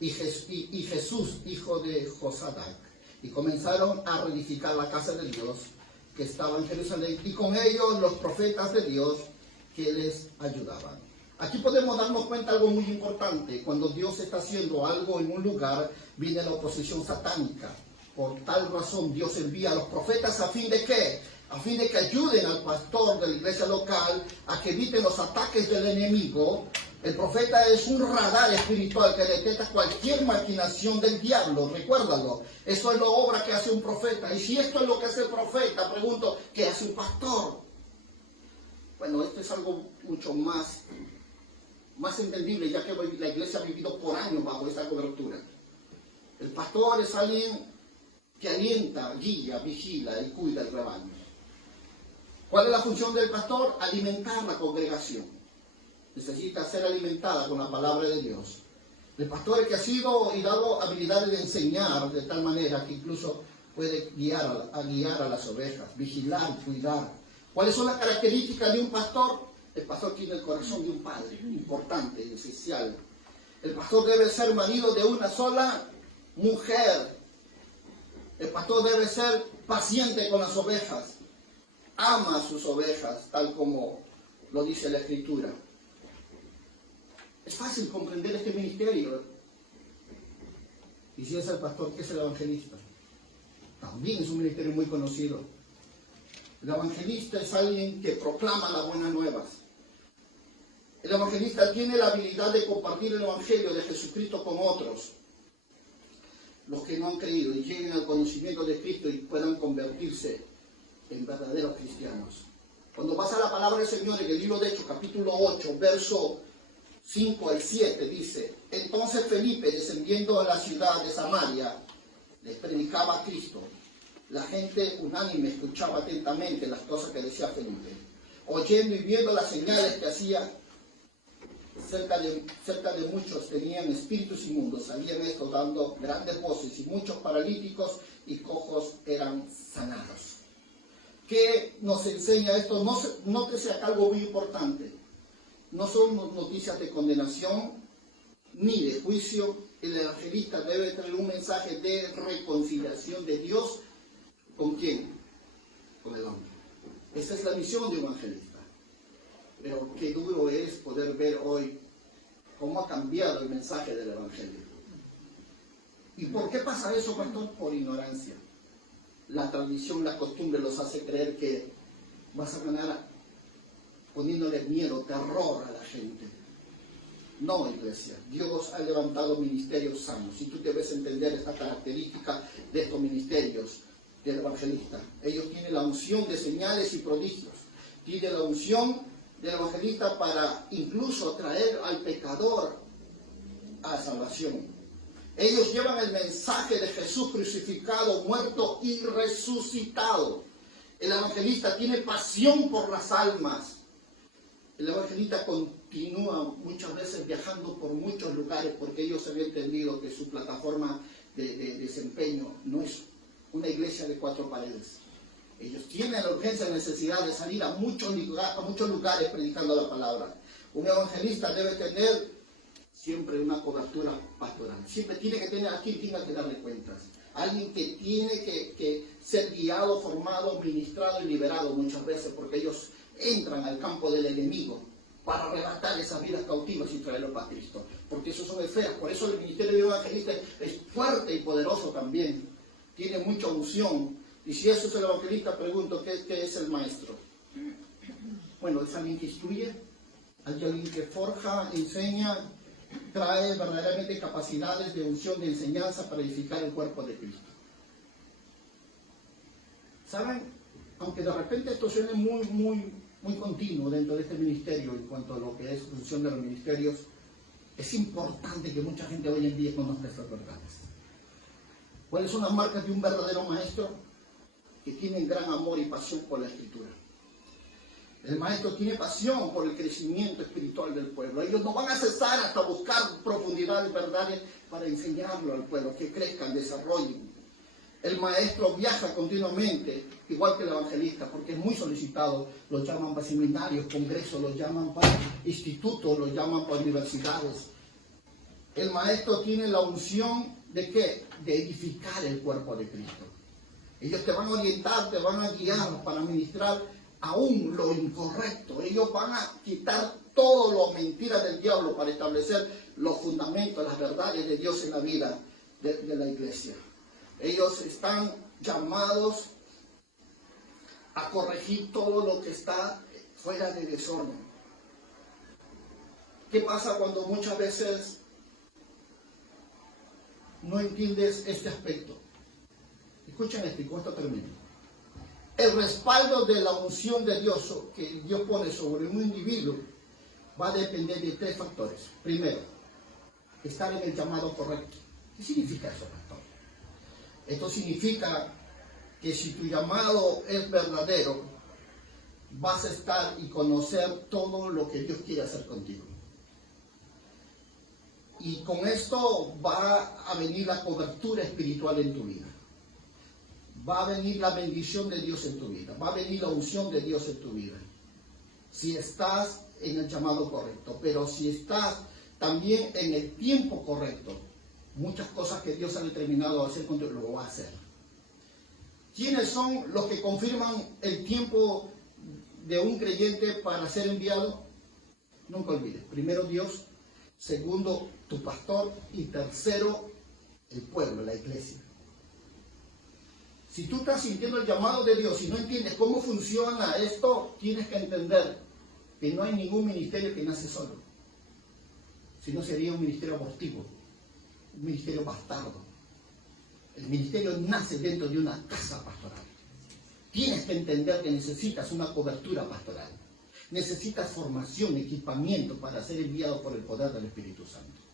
y Jesús, hijo de Josadac, y comenzaron a reedificar la casa de Dios que estaba en Jerusalén, y con ellos los profetas de Dios que les ayudaban. Aquí podemos darnos cuenta de algo muy importante. Cuando Dios está haciendo algo en un lugar, viene la oposición satánica. Por tal razón Dios envía a los profetas a fin de ¿qué? A fin de que ayuden al pastor de la iglesia local a que eviten los ataques del enemigo. El profeta es un radar espiritual que detecta cualquier maquinación del diablo, recuérdalo. Eso es la obra que hace un profeta. Y si esto es lo que hace el profeta, pregunto, ¿qué hace un pastor? Bueno, esto es algo mucho más entendible, ya que la iglesia ha vivido por años bajo esta cobertura. El pastor es alguien que alienta, guía, vigila y cuida el rebaño. ¿Cuál es la función del pastor? Alimentar la congregación. Necesita ser alimentada con la palabra de Dios. El pastor es que ha sido y dado habilidades de enseñar de tal manera que incluso puede guiar a las ovejas, vigilar, cuidar. ¿Cuáles son las características de un pastor? El pastor tiene el corazón de un padre, importante, esencial. El pastor debe ser marido de una sola mujer. El pastor debe ser paciente con las ovejas. Ama a sus ovejas, tal como lo dice la Escritura. Es fácil comprender este ministerio. Y si es el pastor, ¿qué es el evangelista? También es un ministerio muy conocido. El evangelista es alguien que proclama las buenas nuevas. El evangelista tiene la habilidad de compartir el evangelio de Jesucristo con otros. Los que no han creído y lleguen al conocimiento de Cristo y puedan convertirse en verdaderos cristianos. Cuando vas a la palabra del Señor en el libro de Hechos, capítulo 8, verso 5 al 7, dice: entonces Felipe, descendiendo a la ciudad de Samaria, les predicaba a Cristo. La gente unánime escuchaba atentamente las cosas que decía Felipe. Oyendo y viendo las señales que hacía, cerca de muchos tenían espíritus inmundos, salían estos dando grandes voces, y muchos paralíticos y cojos eran sanados. ¿Qué nos enseña esto? Nótese acá algo muy importante. No son noticias de condenación ni de juicio. El evangelista debe traer un mensaje de reconciliación de Dios. ¿Con quién? Con el hombre. Esa es la misión de un evangelista. Pero qué duro es poder ver hoy cómo ha cambiado el mensaje del evangelio. ¿Y por qué pasa eso, pastor? Por ignorancia. La tradición, la costumbre los hace creer que vas a ganar poniéndole miedo, terror a la gente. No, iglesia. Dios ha levantado ministerios sanos. Si tú debes entender esta característica de estos ministerios del evangelista. Ellos tienen la unción de señales y prodigios. Tienen la unción del evangelista para incluso traer al pecador a salvación. Ellos llevan el mensaje de Jesús crucificado, muerto y resucitado. El evangelista tiene pasión por las almas. El evangelista continúa muchas veces viajando por muchos lugares porque ellos habían entendido que su plataforma de desempeño no es una iglesia de 4 paredes. Ellos tienen la urgencia y necesidad de salir a muchos lugares predicando la palabra. Un evangelista debe tener siempre una cobertura pastoral. Siempre tiene que tener a quien tenga que darle cuentas. Alguien que tiene que ser guiado, formado, ministrado y liberado muchas veces porque ellos entran al campo del enemigo para arrebatar esas vidas cautivas y traerlos para Cristo. Porque eso son esferas. Por eso el ministerio de evangelista es fuerte y poderoso también. Tiene mucha unción. Y si eso es el evangelista, pregunto, ¿qué es el maestro? Bueno, es alguien que instruye, alguien que forja, enseña, trae verdaderamente capacidades de unción, de enseñanza para edificar el cuerpo de Cristo. ¿Saben? Aunque de repente esto suene muy continuo dentro de este ministerio en cuanto a lo que es función de los ministerios, es importante que mucha gente hoy en día conozca estas verdades. ¿Cuáles son las marcas de un verdadero maestro? Que tiene gran amor y pasión por la Escritura. El maestro tiene pasión por el crecimiento espiritual del pueblo. Ellos no van a cesar hasta buscar profundidades, verdades, para enseñarlo al pueblo, que crezcan, desarrollen. El maestro viaja continuamente, igual que el evangelista, porque es muy solicitado. Lo llaman para seminarios, congresos, lo llaman para institutos, lo llaman para universidades. El maestro tiene la unción ¿de qué? De edificar el cuerpo de Cristo. Ellos te van a orientar, te van a guiar para ministrar aún lo incorrecto. Ellos van a quitar todo lo mentira del diablo para establecer los fundamentos, las verdades de Dios en la vida de la iglesia. Ellos están llamados a corregir todo lo que está fuera de desorden. ¿Qué pasa cuando muchas veces no entiendes este aspecto? Escuchen esto y con esto termino. El respaldo de la unción de Dios que Dios pone sobre un individuo va a depender de tres factores. Primero, estar en el llamado correcto. ¿Qué significa eso, pastor? Esto significa que si tu llamado es verdadero, vas a estar y conocer todo lo que Dios quiere hacer contigo. Y con esto va a venir la cobertura espiritual en tu vida. Va a venir la bendición de Dios en tu vida. Va a venir la unción de Dios en tu vida. Si estás en el llamado correcto. Pero si estás también en el tiempo correcto, muchas cosas que Dios ha determinado hacer contigo, lo va a hacer. ¿Quiénes son los que confirman el tiempo de un creyente para ser enviado? Nunca olvides. Primero Dios, segundo tu pastor y tercero el pueblo, la iglesia. Si tú estás sintiendo el llamado de Dios y no entiendes cómo funciona esto, tienes que entender que no hay ningún ministerio que nace solo. Si no, sería un ministerio abortivo, un ministerio bastardo. El ministerio nace dentro de una casa pastoral. Tienes que entender que necesitas una cobertura pastoral. Necesitas formación, equipamiento para ser enviado por el poder del Espíritu Santo.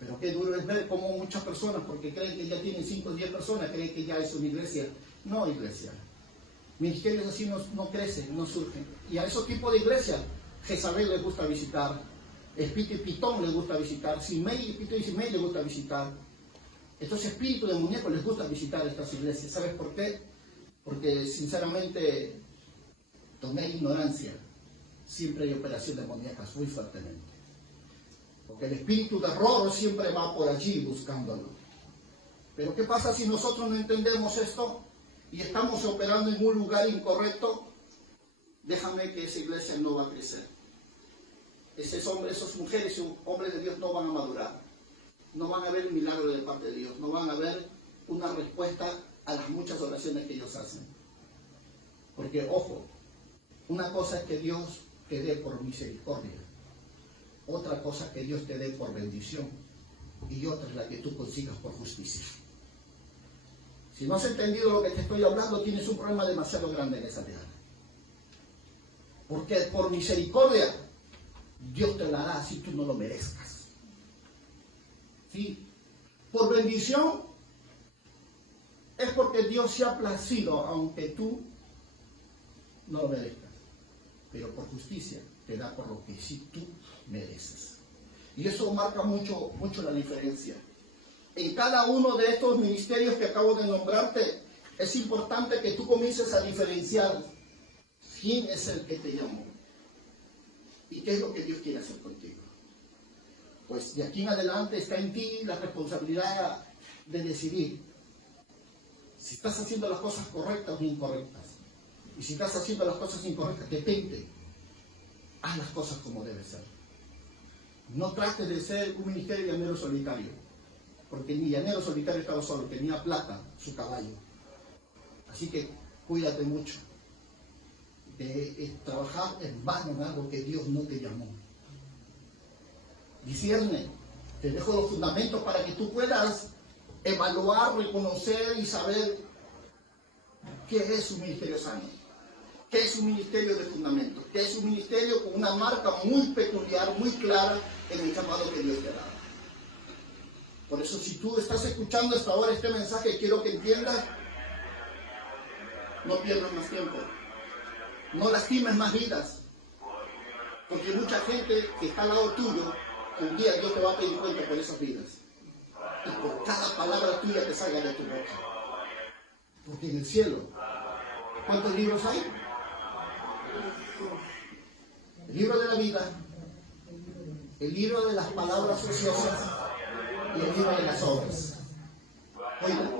Pero qué duro es ver cómo muchas personas, porque creen que ya tienen 5 o 10 personas, creen que ya es una iglesia. No, iglesia. Ministerios así no crecen, no surgen. Y a esos tipos de iglesias, Jezabel les gusta visitar, Espíritu y Pitón les gusta visitar, Simei y Pito y Simei les gusta visitar. Estos espíritus demoníacos les gusta visitar estas iglesias. ¿Sabes por qué? Porque sinceramente, donde hay ignorancia, siempre hay operación demoníacas muy fuertemente. Porque el espíritu de error siempre va por allí buscándolo. Pero ¿qué pasa si nosotros no entendemos esto y estamos operando en un lugar incorrecto? Déjame que esa iglesia no va a crecer. Esos hombres, esas mujeres y hombres de Dios no van a madurar. No van a ver el milagro de parte de Dios. No van a ver una respuesta a las muchas oraciones que ellos hacen. Porque, ojo, una cosa es que Dios te dé por misericordia. Otra cosa que Dios te dé por bendición. Y otra es la que tú consigas por justicia. Si no has entendido lo que te estoy hablando, tienes un problema demasiado grande en esa vida. Porque por misericordia, Dios te la dará si tú no lo merezcas. ¿Sí? Por bendición, es porque Dios se ha placido, aunque tú no lo merezcas. Pero por justicia, te da por lo que sí tú mereces. Y eso marca mucho la diferencia. En cada uno de estos ministerios que acabo de nombrarte, es importante que tú comiences a diferenciar quién es el que te llamó y qué es lo que Dios quiere hacer contigo. Pues de aquí en adelante está en ti la responsabilidad de decidir si estás haciendo las cosas correctas o incorrectas. Y si estás haciendo las cosas incorrectas, detente. haz las cosas como debe ser. No trates de ser un ministerio llanero solitario, porque ni llanero solitario estaba solo, tenía Plata, su caballo. Así que cuídate mucho de trabajar en vano en algo que Dios no te llamó. Discierne, te dejo los fundamentos para que tú puedas evaluar, reconocer y saber qué es un ministerio sano, qué es un ministerio de fundamentos, qué es un ministerio con una marca muy peculiar, muy clara en el llamado que Dios te da. Por eso, si tú estás escuchando hasta ahora este mensaje, quiero que entiendas, no pierdas más tiempo, no lastimes más vidas, porque mucha gente que está al lado tuyo, un día Dios te va a pedir cuenta por esas vidas, y por cada palabra tuya que salga de tu boca. Porque en el cielo, ¿cuántos libros hay? El libro de la vida, el libro de las palabras ociosas y el libro de las obras. Oiga,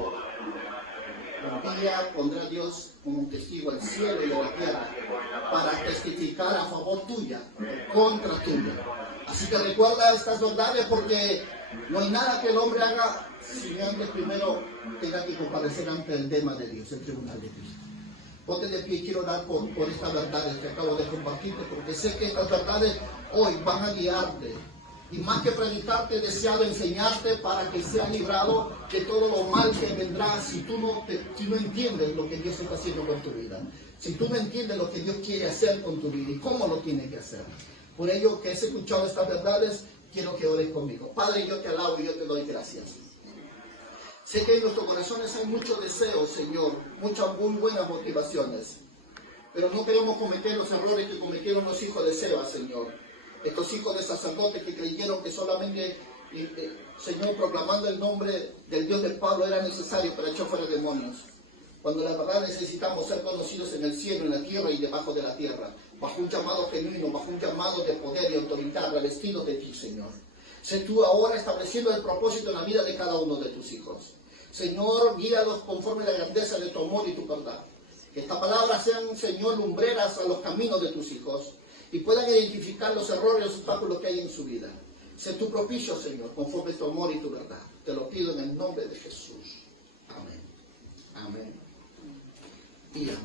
un día pondrá Dios como un testigo al cielo y la tierra para testificar a favor tuya, contra tuya. Así que recuerda estas verdades, porque no hay nada que el hombre haga sin antes primero tenga que comparecer ante el tema de Dios, el tribunal de Cristo. Ponte de pie y quiero orar por estas verdades que acabo de compartirte, porque sé que estas verdades hoy van a guiarte. Y más que predicarte, he deseado enseñarte para que sea librado de todo lo mal que vendrá si tú no entiendes lo que Dios está haciendo con tu vida. Si tú no entiendes lo que Dios quiere hacer con tu vida y cómo lo tiene que hacer. Por ello, que has escuchado estas verdades, quiero que ores conmigo. Padre, yo te alabo y yo te doy gracias. Sé que en nuestros corazones hay muchos deseos, Señor, muchas muy buenas motivaciones. Pero no queremos cometer los errores que cometieron los hijos de Seba, Señor. Estos hijos de sacerdotes que creyeron que solamente, Señor, proclamando el nombre del Dios de Pablo era necesario para echar fuera demonios. Cuando la verdad necesitamos ser conocidos en el cielo, en la tierra y debajo de la tierra, bajo un llamado genuino, bajo un llamado de poder y autoridad, revestidos de ti, Señor. Sé tú ahora estableciendo el propósito en la vida de cada uno de tus hijos. Señor, guíalos conforme a la grandeza de tu amor y tu verdad. Que estas palabras sean, Señor, lumbreras a los caminos de tus hijos y puedan identificar los errores y los obstáculos que hay en su vida. Sé tu propicio, Señor, conforme a tu amor y tu verdad. Te lo pido en el nombre de Jesús. Amén. Amén. Y amén.